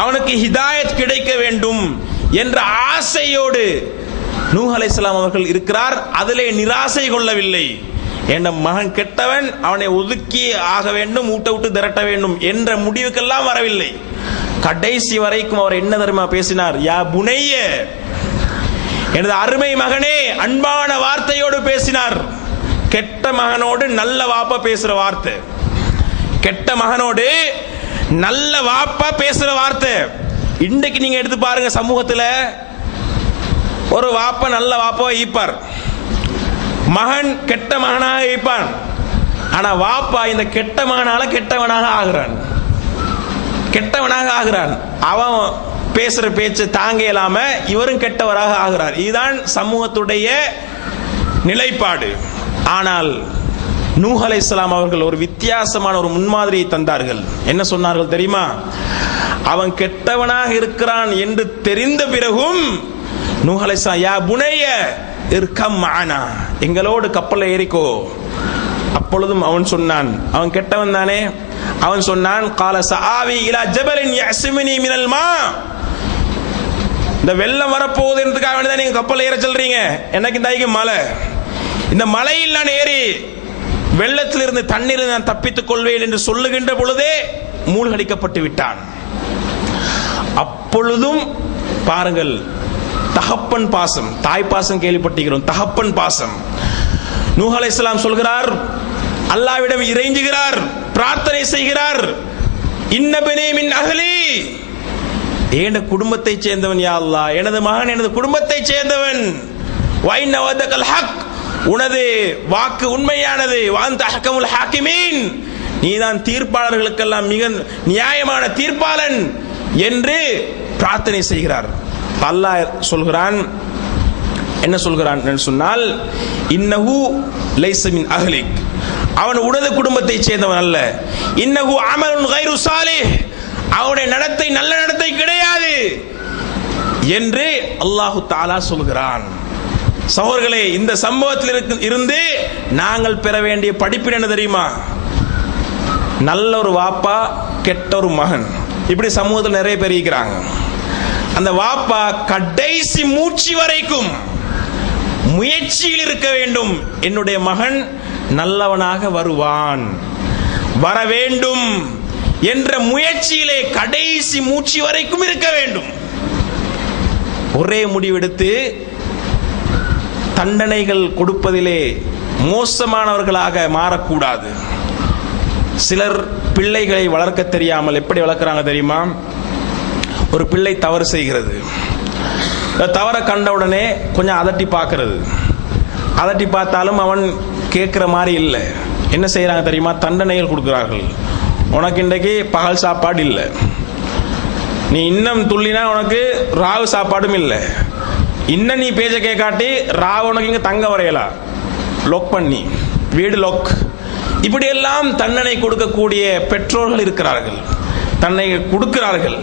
அவனுக்கு ஹிதாயத் கிடைக்க வேண்டும் என்ற ஆசையோடு நூஹ் அலைஹிஸ்ஸலாம் அவர்கள் இருக்கிறார். அதிலே நிராசை கொள்ளவில்லை. என் மகன் கெட்டவன், அவனை ஒதுக்கி ஆக வேண்டும், ஊட்ட விட்டு திரட்ட வேண்டும் என்ற முடிவுக்கெல்லாம் வரவில்லை. கடைசி வரைக்கும் அவர் என்ன தெரியுமா பேசினார், யா புனைய, எனது அருமை மகனே, அன்பான வார்த்தையோடு பேசினார். கெட்ட மகனோடு நல்ல வாப்பா பேசுற வார்த்தை, கெட்ட மகனோடு நல்ல வாப்பா பேசுற வார்த்தை. இன்றைக்கு நீங்க எடுத்து பாருங்க, சமூகத்தில் ஒரு வாப்பா நல்ல வாப்பா ஈப்பார், மகன் கெட்ட மகனாக ஈப்பான். ஆனா வாப்பா இந்த கெட்ட மகனால கெட்டவனாக ஆகிறான், கெட்டவனாக ஆகிறான். அவன் பேசுற பேச்சு தாங்க இயலாம இவரும் கெட்டவராக ஆகிறார். இதுதான் சமூகத்துடைய நிலைப்பாடு. ஆனால் நூஹ் அலைஹிஸ்ஸலாம் அவர்கள் ஒரு வித்தியாசமான ஒரு முன்மாதிரியை தந்தார்கள். என்ன சொன்னார்கள் தெரியுமா, அவன் கெட்டவனாக இருக்கிறான் என்று தெரிந்த பிறகும் நூஹ் அலைஹிஸ்ஸலாம், யா புனைய இர்கம் மஅனா, எங்களோடு கப்பல்ல ஏறிக்கோ. அப்பொழுதும் அவன் சொன்னான், அவன் கெட்டவன் தானே, அவன் சொன்னான், கால சஆவி இலா ஜபலின் யஸ்மினி மினல் மா, இந்த வெள்ளம் வரப்போகுது என்றதுக்காக வேண்டியதான் நீங்க கப்பல் ஏற சொல்றீங்க, எனக்கு இந்த மலை, இந்த மலையில் நான் ஏறி வெள்ளத்திலிருந்து தண்ணீரில் நான் தப்பித்துக் கொள்வேன் என்று சொல்லுகின்ற பொழுதே மூழ்கடிக்கப்பட்டு விட்டான். அப்பொழுதும் பாருங்கள், தகப்பன் பாசம், தாய் பாசம் கேள்விப்பட்டிருக்கிறோம், தகப்பன் பாசம். நூஹ் அலைஹிஸ்ஸலாம் சொல்கிறார், அல்லாஹ்விடம் இறைஞ்சுகிறார், பிரார்த்தனை செய்கிறார், இன்னபினி மின் அஹ்லி, எனது குடும்பத்தை சேர்ந்தவன் யா அல்லாஹ், எனது மகன் எனது குடும்பத்தை சேர்ந்தவன், வைன்ன வதகல் ஹக், உனது வாக்கு உண்மையானது, வாந்த அஹ்கமுல் ஹாக்கிமீன், நீதான் தீர்ப்பாளர்களுக்கெல்லாம் மிக நியாயமான தீர்ப்பாளன் என்று பிரார்த்தனை செய்கிறார். அல்லாஹ் சொல்கிறான், என்ன சொல்கிறான் என்று சொன்னால், இன்னஹு லைஸ மின் அஹ்லிக், அவன் உனது குடும்பத்தை சேர்ந்தவன் அல்ல, இன்னஹு அமலுன் கைரு சாலிஹ், அவனுடைய நடத்தை நல்ல நடத்தை கிடையாது என்று அல்லாஹு தஆலா சொல்கிறான். சகோதரர்களே, இந்த சம்பவத்தில் இருந்து நாங்கள் பெற வேண்டிய படிப்பு என்ன தெரியுமா, நல்ல ஒரு வாப்பா கெட்ட ஒரு மகன், இப்படி சமூகத்தில் நிறைய பேர் இருக்கிறாங்க. அந்த வாப்பா கடைசி மூச்சு வரைக்கும் முயற்சியில் இருக்க வேண்டும், என்னுடைய மகன் நல்லவனாக வருவான், வர வேண்டும் என்ற முயற்சியிலே கடைசி மூச்சு வரைக்கும் இருக்க வேண்டும். ஒரே முடிவெடுத்து தண்டனைகள் கொடுப்பதிலே மோசமானவர்களாக மாறக்கூடாது. சிலர் பிள்ளைகளை வளர்க்க தெரியாமல் எப்படி வளர்க்கிறாங்க தெரியுமா, ஒரு பிள்ளை தவறு செய்கிறது, தவறை கண்டவுடனே கொஞ்சம் அதட்டி பார்க்கிறது, அதட்டி பார்த்தாலும் அவன் கேட்கிற மாதிரி இல்லை, என்ன செய்யறாங்க தெரியுமா, தண்டனைகள் கொடுக்கிறார்கள். உனக்கு இன்றைக்கு பகல் சாப்பாடு இல்லை, நீ இன்னும் துள்ளினா உனக்கு ராவு சாப்பாடும் இல்லை, இன்னும் நீ பேச்ச கேட்காட்டி ராவு உனக்கு இங்க தங்க வரையலாம், லொக் பண்ணி வீடு லொக், இப்படியெல்லாம் தண்டனை கொடுக்கக்கூடிய பெற்றோர்கள் இருக்கிறார்கள், தன்னை கொடுக்கிறார்கள்.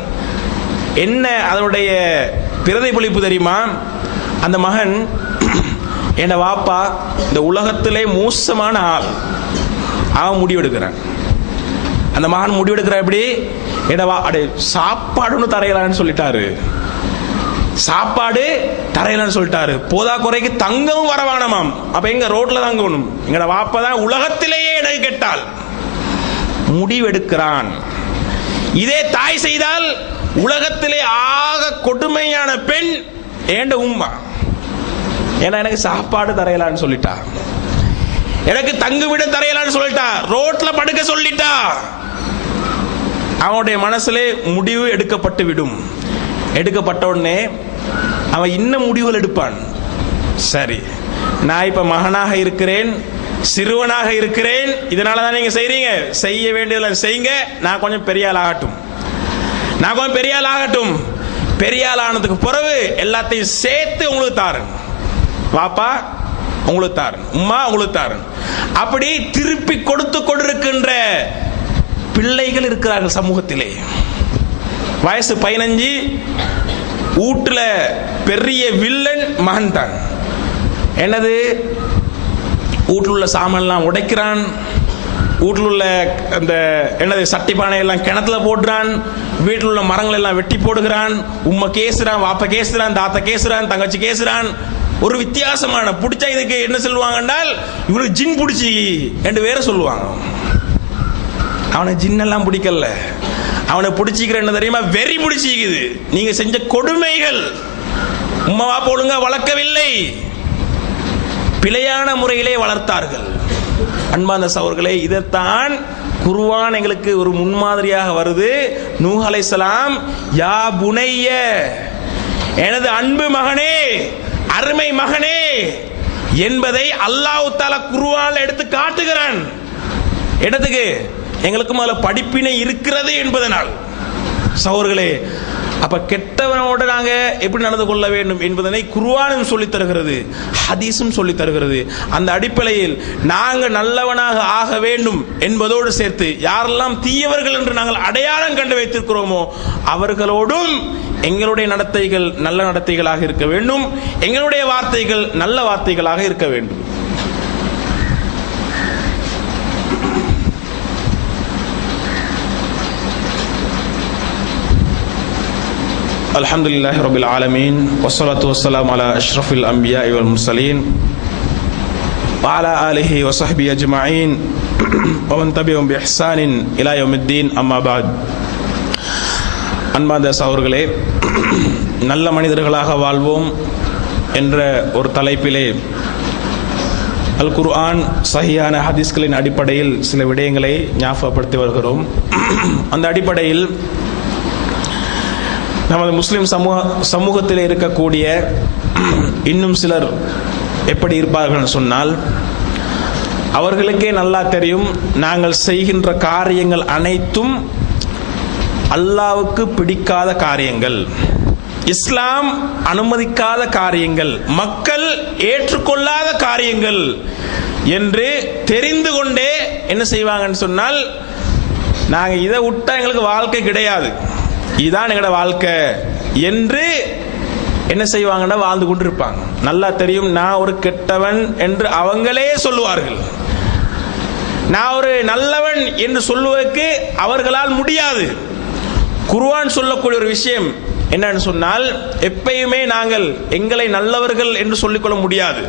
என்ன அதனுடைய பிரதிபலிப்பு தெரியுமா, அந்த மகன் என் வாப்பா இந்த உலகத்திலே மோசமான ஆள், அவன் முடிவெடுக்கிறான். அந்த மகன் முடிவெடுக்கிறான் எப்படி, என்னவா அடே சாப்பாடுன்னு தரையலான்னு சொல்லிட்டாரு, சாப்பாடு தரையலான்னு சொல்லிட்டாரு, போதா குறைக்கு தங்கமும் வரவானமாம், அப்ப எங்க ரோட்ல தங்கணும், எங்கட வாப்பா தான் உலகத்திலேயே எனக்கு கெட்டால் முடிவெடுக்கிறான். இதே தாய் செய்தால் உலகத்திலே ஆக கொடுமையான பெண் ஏண்ட உம்மா, ஏன்னா எனக்கு சாப்பாடு தரையலான்னு சொல்லிட்டா, எனக்கு தங்குமிடம் தரையலான்னு சொல்லிட்டா, ரோட்ல படுக்க சொல்லிட்டா, அவனுடைய மனசிலே முடிவு எடுக்கப்பட்டு விடும். எடுக்கப்பட்ட உடனே அவன் இன்னும் முடிவுகள் எடுப்பான். சரி, நான் இப்ப மகனாக இருக்கிறேன், சிறுவனாக இருக்கிறேன், இதனால தான் நீங்க செய்றீங்க, செய்ய வேண்டியதெல்லாம் செய்யுங்க, நான் கொஞ்சம் பெரிய ஆள் ஆகட்டும், நான் கொஞ்சம் பெரிய ஆள் ஆகட்டும், பெரிய ஆள் ஆனதுக்கு பிறகு எல்லாத்தையும் சேர்த்து உங்களுக்கு தாரன், வாப்பா உங்களுக்கு தாரன், உம்மா உங்களுக்கு தாரன். அப்படி திருப்பி கொடுத்து கொண்டிருக்கின்ற பிள்ளைகள் இருக்கிறார்கள் சமூகத்திலே. வயசு 15, வீட்டுல பெரிய வில்லன் மகன் தான். என்னது, வீட்டில் உள்ள சாமான்லாம் உடைக்கிறான், வீட்டில் உள்ள அந்த என்னது சட்டி பானை எல்லாம் கிணத்துல போடுறான், வீட்டில் உள்ள மரங்கள் எல்லாம் வெட்டி போடுகிறான், உம்மை கேசுறான், வாப்ப கேசுறான், தாத்தா கேசுறான், தங்கச்சி கேசுறான். ஒரு வித்தியாசமான பிடிச்சா இதுக்கு என்ன சொல்லுவாங்க என்றால், இவனுக்கு ஜின் பிடிச்சி என்று வேற சொல்லுவாங்க. அவனை ஜின்னெல்லாம் பிடிக்கல, அவனை பிடிச்சிக்கிற என்ன தெரியுமா, வெறி பிடிச்சிக்குது. நீங்க செஞ்ச கொடுமைகள், உம்மா வாப்ப ஒழுங்கா வளர்க்கவில்லை, பிழையான முறையிலே வளர்த்தார்கள். அன்பான சகோதரர்களே, இதைத்தான் குர்ஆன் எங்களுக்கு ஒரு முன்மாதிரியாக வருது. நூஹ் அலைஹிஸ்ஸலாம், யா புனைய, எனது அன்பு மகனே, அருமை மகனே என்பதை அல்லாஹ் தஆலா குர்ஆன்ல எடுத்து காட்டுகிறான். இடத்துக்கு எங்களுக்கு முதல்ல படிப்பினை இருக்கிறது என்பதனால். சகோதரர்களே, அப்ப கெட்டவனோட நாங்க எப்படி நடந்து கொள்ள வேண்டும் என்பதனை குர்ஆனும் சொல்லித் தருகிறது, ஹதீஸும் சொல்லித் தருகிறது. அந்த அடிப்படையில் நாங்கள் நல்லவனாக ஆக வேண்டும் என்பதோடு சேர்த்து யாரெல்லாம் தீயவர்கள் என்று நாங்கள் அடையாளம் கண்டு வைத்திருக்கிறோமோ அவர்களோடும் எங்களுடைய நடத்தைகள் நல்ல நடத்தைகளாக இருக்க வேண்டும், எங்களுடைய வார்த்தைகள் நல்ல வார்த்தைகளாக இருக்க வேண்டும். அல்ஹம்துலில்லாஹி ரப்பில் ஆலமீன் வஸ்ஸலாத்து வஸ்ஸலாமு அலா அஷ்ரஃபில் அன்பியாஇ வல் முர்ஸலீன் வ அலா ஆலிஹி வ ஸஹ்பிஹி அஜ்மஈன் வ மன் தபிஅஹும் பி இஹ்சானின் இலா யௌமித்தீன். அம்மா பஅத். அன்பார்ந்த சகோதரர்களே, நல்ல மனிதர்களாக வாழ்வோம் என்ற ஒரு தலைப்பிலே அல் குர்ஆன் சஹீஹான ஹதீஸ்களின் அடிப்படையில் சில விடயங்களை ஞாபகப்படுத்தி வருகிறோம். அந்த அடிப்படையில் நமது முஸ்லிம் சமூகத்தில் இருக்கக்கூடிய இன்னும் சிலர் எப்படி இருப்பார்கள் சொன்னால், அவர்களுக்கே நல்லா தெரியும் நாங்கள் செய்கின்ற காரியங்கள் அனைத்தும் அல்லாஹ்வுக்கு பிடிக்காத காரியங்கள், இஸ்லாம் அனுமதிக்காத காரியங்கள், மக்கள் ஏற்றுக்கொள்ளாத காரியங்கள் என்று தெரிந்து கொண்டே என்ன செய்வாங்கன்னு சொன்னால், நாங்கள் இதை விட்டா எங்களுக்கு வாழ்க்கை கிடையாது, இதுதான் எங்களோட வாழ்க்கை என்று என்ன செய்வாங்கன்னா வாழ்ந்து கொண்டிருப்பாங்க. நல்லா தெரியும் நான் ஒரு கெட்டவன் என்று அவங்களே சொல்லுவார்கள். நான் ஒரு நல்லவன் என்று சொல்லுவதற்கு அவர்களால் முடியாது. குர்ஆன் சொல்லக்கூடிய ஒரு விஷயம் என்னன்னு சொன்னால், எப்பயுமே நாங்கள் எங்களை நல்லவர்கள் என்று சொல்லிக்கொள்ள முடியாது.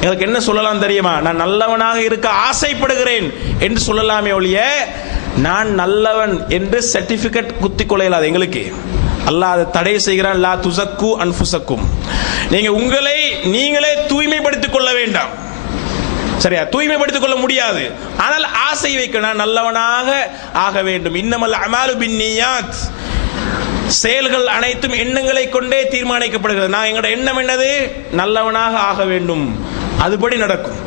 எங்களுக்கு என்ன சொல்லலாம் தெரியுமா, நான் நல்லவனாக இருக்க ஆசைப்படுகிறேன் என்று சொல்லலாமே ஒழிய நான் நல்லவன் என்று சர்டிபிகேட் குத்தி கொள்ளையிலாது. எங்களுக்கு அல்லாஹ் அதை தடை செய்கிறான். லா துஸக்கு அன்ஃபுஸக்கும், நீங்க உங்களை நீங்களே தூய்மைப்படுத்திக் கொள்ள வேண்டாம். சரியா, தூய்மைப்படுத்திக் கொள்ள முடியாது. ஆனால் ஆசை வைக்க நான் நல்லவனாக ஆக வேண்டும். இன்னமல் அமாலு பின்னியாத், செயல்கள் அனைத்தும் எண்ணங்களை கொண்டே தீர்மானிக்கப்படுகிறது. நான் எங்களோட எண்ணம் என்னது, நல்லவனாக ஆக வேண்டும், அதுபடி நடக்கும்.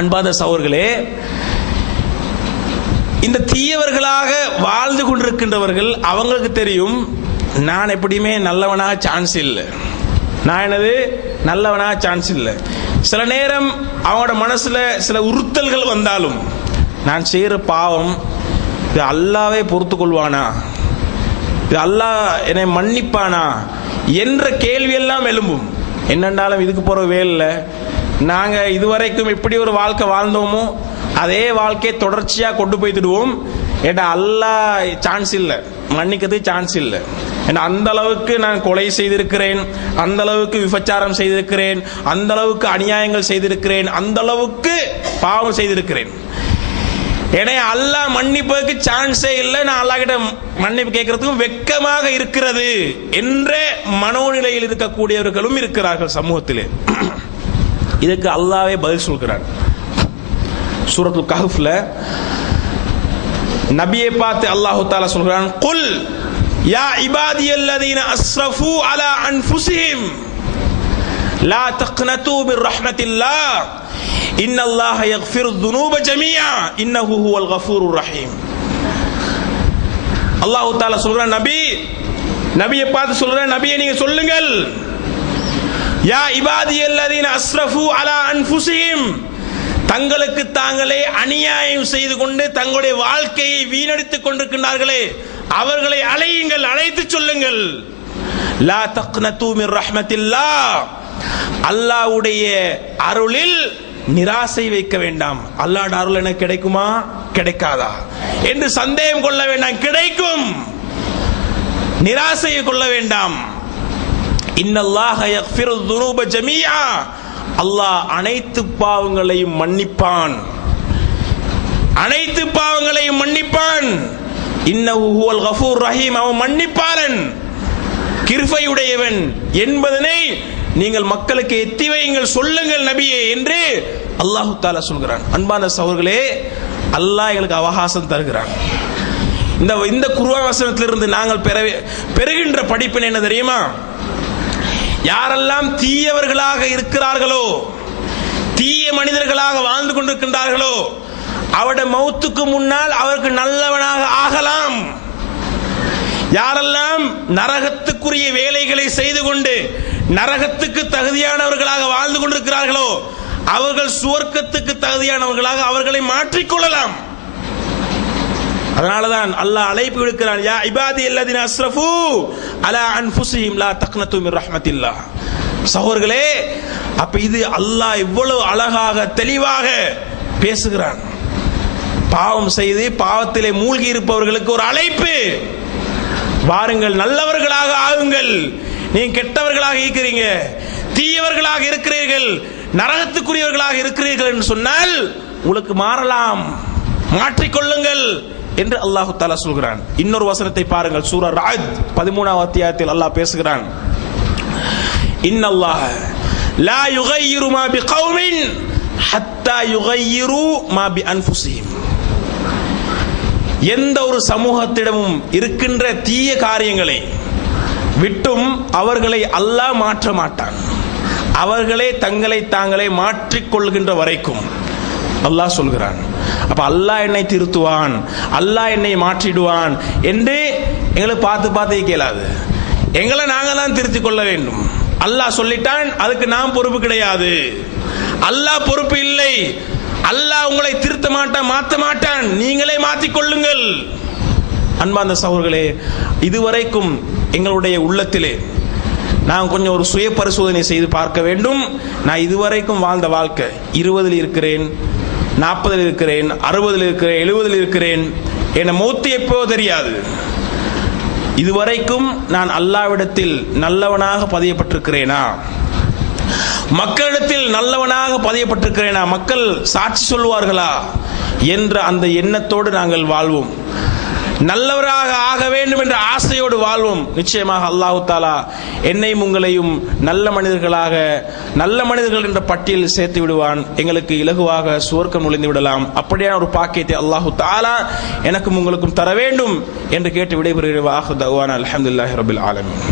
அன்பார்ந்த சகோதரர்களே, இந்த தீயவர்களாக வாழ்ந்து கொண்டிருக்கின்றவர்கள் அவங்களுக்கு தெரியும் நான் எப்படியுமே நல்லவனாக சான்ஸ் இல்லை, நான் என்னது நல்லவனாக சான்ஸ் இல்லை. சில நேரம் அவங்களோட மனசுல சில உறுத்தல்கள் வந்தாலும், நான் செய்யற பாவம் இது அல்லாஹ்வே பொறுத்து கொள்வானா, இது அல்லாஹ் என்னை மன்னிப்பானா என்ற கேள்வியெல்லாம் எழும்பும். என்னென்றாலும் இதுக்கு போற வேலை, நாங்க இதுவரைக்கும் எப்படி ஒரு வாழ்க்கை வாழ்ந்தோமோ அதே வாழ்க்கையை தொடர்ச்சியா கொண்டு போய்த்துடுவோம். ஏன்னா அல்லாஹ் சான்ஸ் இல்லை, மன்னிக்கிறதுக்கு சான்ஸ் இல்லை. ஏன்னா அந்த அளவுக்கு நான் கொலை செய்திருக்கிறேன், அந்த அளவுக்கு விபச்சாரம் செய்திருக்கிறேன், அந்த அளவுக்கு அநியாயங்கள் செய்திருக்கிறேன், அந்த அளவுக்கு பாவம் செய்திருக்கிறேன். ஏன்னா அல்லாஹ் மன்னிப்பதற்கு சான்ஸே இல்லை, நான் அல்லாஹ் கிட்ட மன்னிப்பு கேட்கறதுக்கும் வெட்கமாக இருக்கிறது என்ற மனோநிலையில் இருக்கக்கூடியவர்களும் இருக்கிறார்கள் சமூகத்திலே. இதுக்கு அல்லாஹ்வே பதில் சொல்கிறார். சூரத்துல் கஹ்ஃப்ல நபியை பார்த்து அல்லாஹ் தஆலா சொல்கிறான், குல் யா இபாதியல்லதீன அஸ்ரஃபு அலா அன்ஃபுஸிஹிம் லா தக்னது மிர் ரஹ்மத்தில்லாஹ் இன்னல்லாஹ யக்ஃபிரு துனூப ஜமீஆ இன்னஹு ஹுவல் கஃபூருர் ரஹீம். அல்லாஹ் தஆலா சொல்றான், நபியை பார்த்து சொல்றான், நபியே நீங்க சொல்லுங்கள், யா இபாதியல்லதீன அஸ்ரஃபு அலா அன்ஃபுஸிஹிம், தங்களுக்கு தாங்களே அநியாயம் செய்து கொண்டு தங்களுடைய வாழ்க்கையை வீணடித்துக் கொண்டிருக்கிறார்களே அவர்களை அழையுங்கள், அழைத்து சொல்லுங்கள். லா தக்னது மிர் ரஹ்மத்தில்லாஹ், அல்லாஹ்வுடைய அருளில் நிராசை வைக்க வேண்டாம். அல்லாஹ்வுடைய அருள் எனக்கு கிடைக்குமா கிடைக்காதா என்று சந்தேகம் கொள்ள வேண்டாம், கிடைக்கும். நிராசையை கொள்ள வேண்டாம். இன்னல்லாஹ யக்ஃபிரு துனூப ஜமீஆ, அல்லாஹ் அனைத்து பாவங்களையும் மன்னிப்பான், அனைத்து பாவங்களையும் மன்னிப்பான். இன்னஹு ஹுவல் கஃபூர் ரஹீம், அவன் மன்னிப்பாளன், கிருபையுடையவன் என்பதனை நீங்கள் மக்களுக்கு எத்தி வையுங்கள், சொல்லுங்கள் நபியே என்று அல்லாஹ் தஆலா சொல்கிறான். அன்பான சகோதரர்களே, அல்லாஹ் எங்களுக்கு அவகாசம் தருகிறான். இந்த குர்ஆன் வசனத்திலிருந்து நாங்கள் பெறுகின்ற படிப்பினை என்ன தெரியுமா? யாரெல்லாம் தீயவர்களாக இருக்கிறார்களோ, தீய மனிதர்களாக வாழ்ந்து கொண்டிருக்கின்றார்களோ, அவருடைய மௌத்துக்கு முன்னால் அவருக்கு நல்லவனாக ஆகலாம். யாரெல்லாம் நரகத்துக்குரிய வேலைகளை செய்து கொண்டு நரகத்துக்கு தகுதியானவர்களாக வாழ்ந்து கொண்டிருக்கிறார்களோ அவர்கள் சுவர்க்கத்துக்கு தகுதியானவர்களாக அவர்களை மாற்றிக்கொள்ளலாம். அதனாலதான் அல்லாஹ் அழைப்பு விடுக்கிறான், யா இபாதி அல்லதீன அஸ்ரஃபு அலா அன்ஃபுஸிஹிம் லா தக்னது மிர் ரஹ்மத்தில்லாஹ். சகோதரர்களே, அப்ப இது அல்லாஹ் இவ்வளவு அழகாக தெளிவாக பேசுகிறான். பாவம் செய்து பாவத்திலே மூழ்கி இருப்பவர்களுக்கு ஒரு அழைப்பு, வாருங்கள் நல்லவர்களாக ஆகுங்கள். நீங்க கெட்டவர்களாக இருக்கிறீங்க, தீயவர்களாக இருக்கிறீர்கள், நரகத்துக்குரியவர்களாக இருக்கிறீர்கள் என்று சொன்னால் உங்களுக்கு மாறலாம், மாற்றிக்கொள்ளுங்கள் என்று அல்லாஹ் தஆலா சொல்கிறான். இன்னொரு வசனத்தை பாருங்கள், சூரா ரஅத் 13வது அத்தியாயத்தில் அல்லாஹ் பேசுகிறான், இன்னல்லாஹ லா யுகையிரு மா பிகௌமின் ஹத்தா யுகையிரு மா பி அன்ஃபுஸிஹிம். எந்த ஒரு சமூகத்திடமும் இருக்கின்ற தீய காரியங்களை விட்டும் அவர்களை அல்லாஹ் மாற்ற மாட்டான், அவர்களே தங்களை தாங்களே மாற்றிக்கொள்கின்ற வரைக்கும் அல்லாஹ் சொல்கிறான். அப்ப அல்லாஹ் என்னை திருத்துவான், அல்லாஹ் என்னை மாற்றிடுவான் என்று எங்களை பார்த்து பார்த்து கேளாது. எங்களை நாங்க தான் திருத்திக் கொள்ள வேண்டும். அல்லாஹ் சொல்லிட்டான், அதுக்கு நாம் பொறுப்பு கிடையாது. அல்லாஹ் பொறுப்பு இல்லை. அல்லாஹ் உங்களை திருத்த மாட்டான், மாற்ற மாட்டான், நீங்களே மாற்றிக்கொள்ளுங்கள். அன்பார்ந்த சகோதரர்களே, இதுவரைக்கும் எங்களுடைய உள்ளத்திலே நான் கொஞ்சம் ஒரு சுய பரிசோதனை செய்து பார்க்க வேண்டும். நான் இதுவரைக்கும் வாழ்ந்த வாழ்க்கை, 20 இருக்கிறேன், 40 இருக்கிறேன், 60 இருக்கிறேன், 70 இருக்கிறேன், என் மௌத்து எப்போ தெரியாது. இதுவரைக்கும் நான் அல்லாஹ்விடத்தில் நல்லவனாக பதியப்பட்டிருக்கிறேனா, மக்களிடத்தில் நல்லவனாக பதியப்பட்டிருக்கிறேனா, மக்கள் சாட்சி சொல்வார்களா என்ற அந்த எண்ணத்தோடு நாங்கள் வாழ்வோம். நல்லவராக ஆக வேண்டும் என்ற ஆசையோடு வாழ்வோம். நிச்சயமாக அல்லாஹ் தஆலா என்னையும் உங்களையும் நல்ல மனிதர்களாக, நல்ல மனிதர்கள் என்ற பட்டியலில் சேர்த்து விடுவான். எங்களுக்கு இலகுவாக சுவர்க்கம் நுழைந்து விடலாம். அப்படியான ஒரு பாக்கியத்தை அல்லாஹ் தஆலா எனக்கும் உங்களுக்கும் தர வேண்டும் என்று கேட்டு விடைபெறுகிறேன். அல்ஹம்துலில்லாஹி ரப்பில் ஆலமீன்.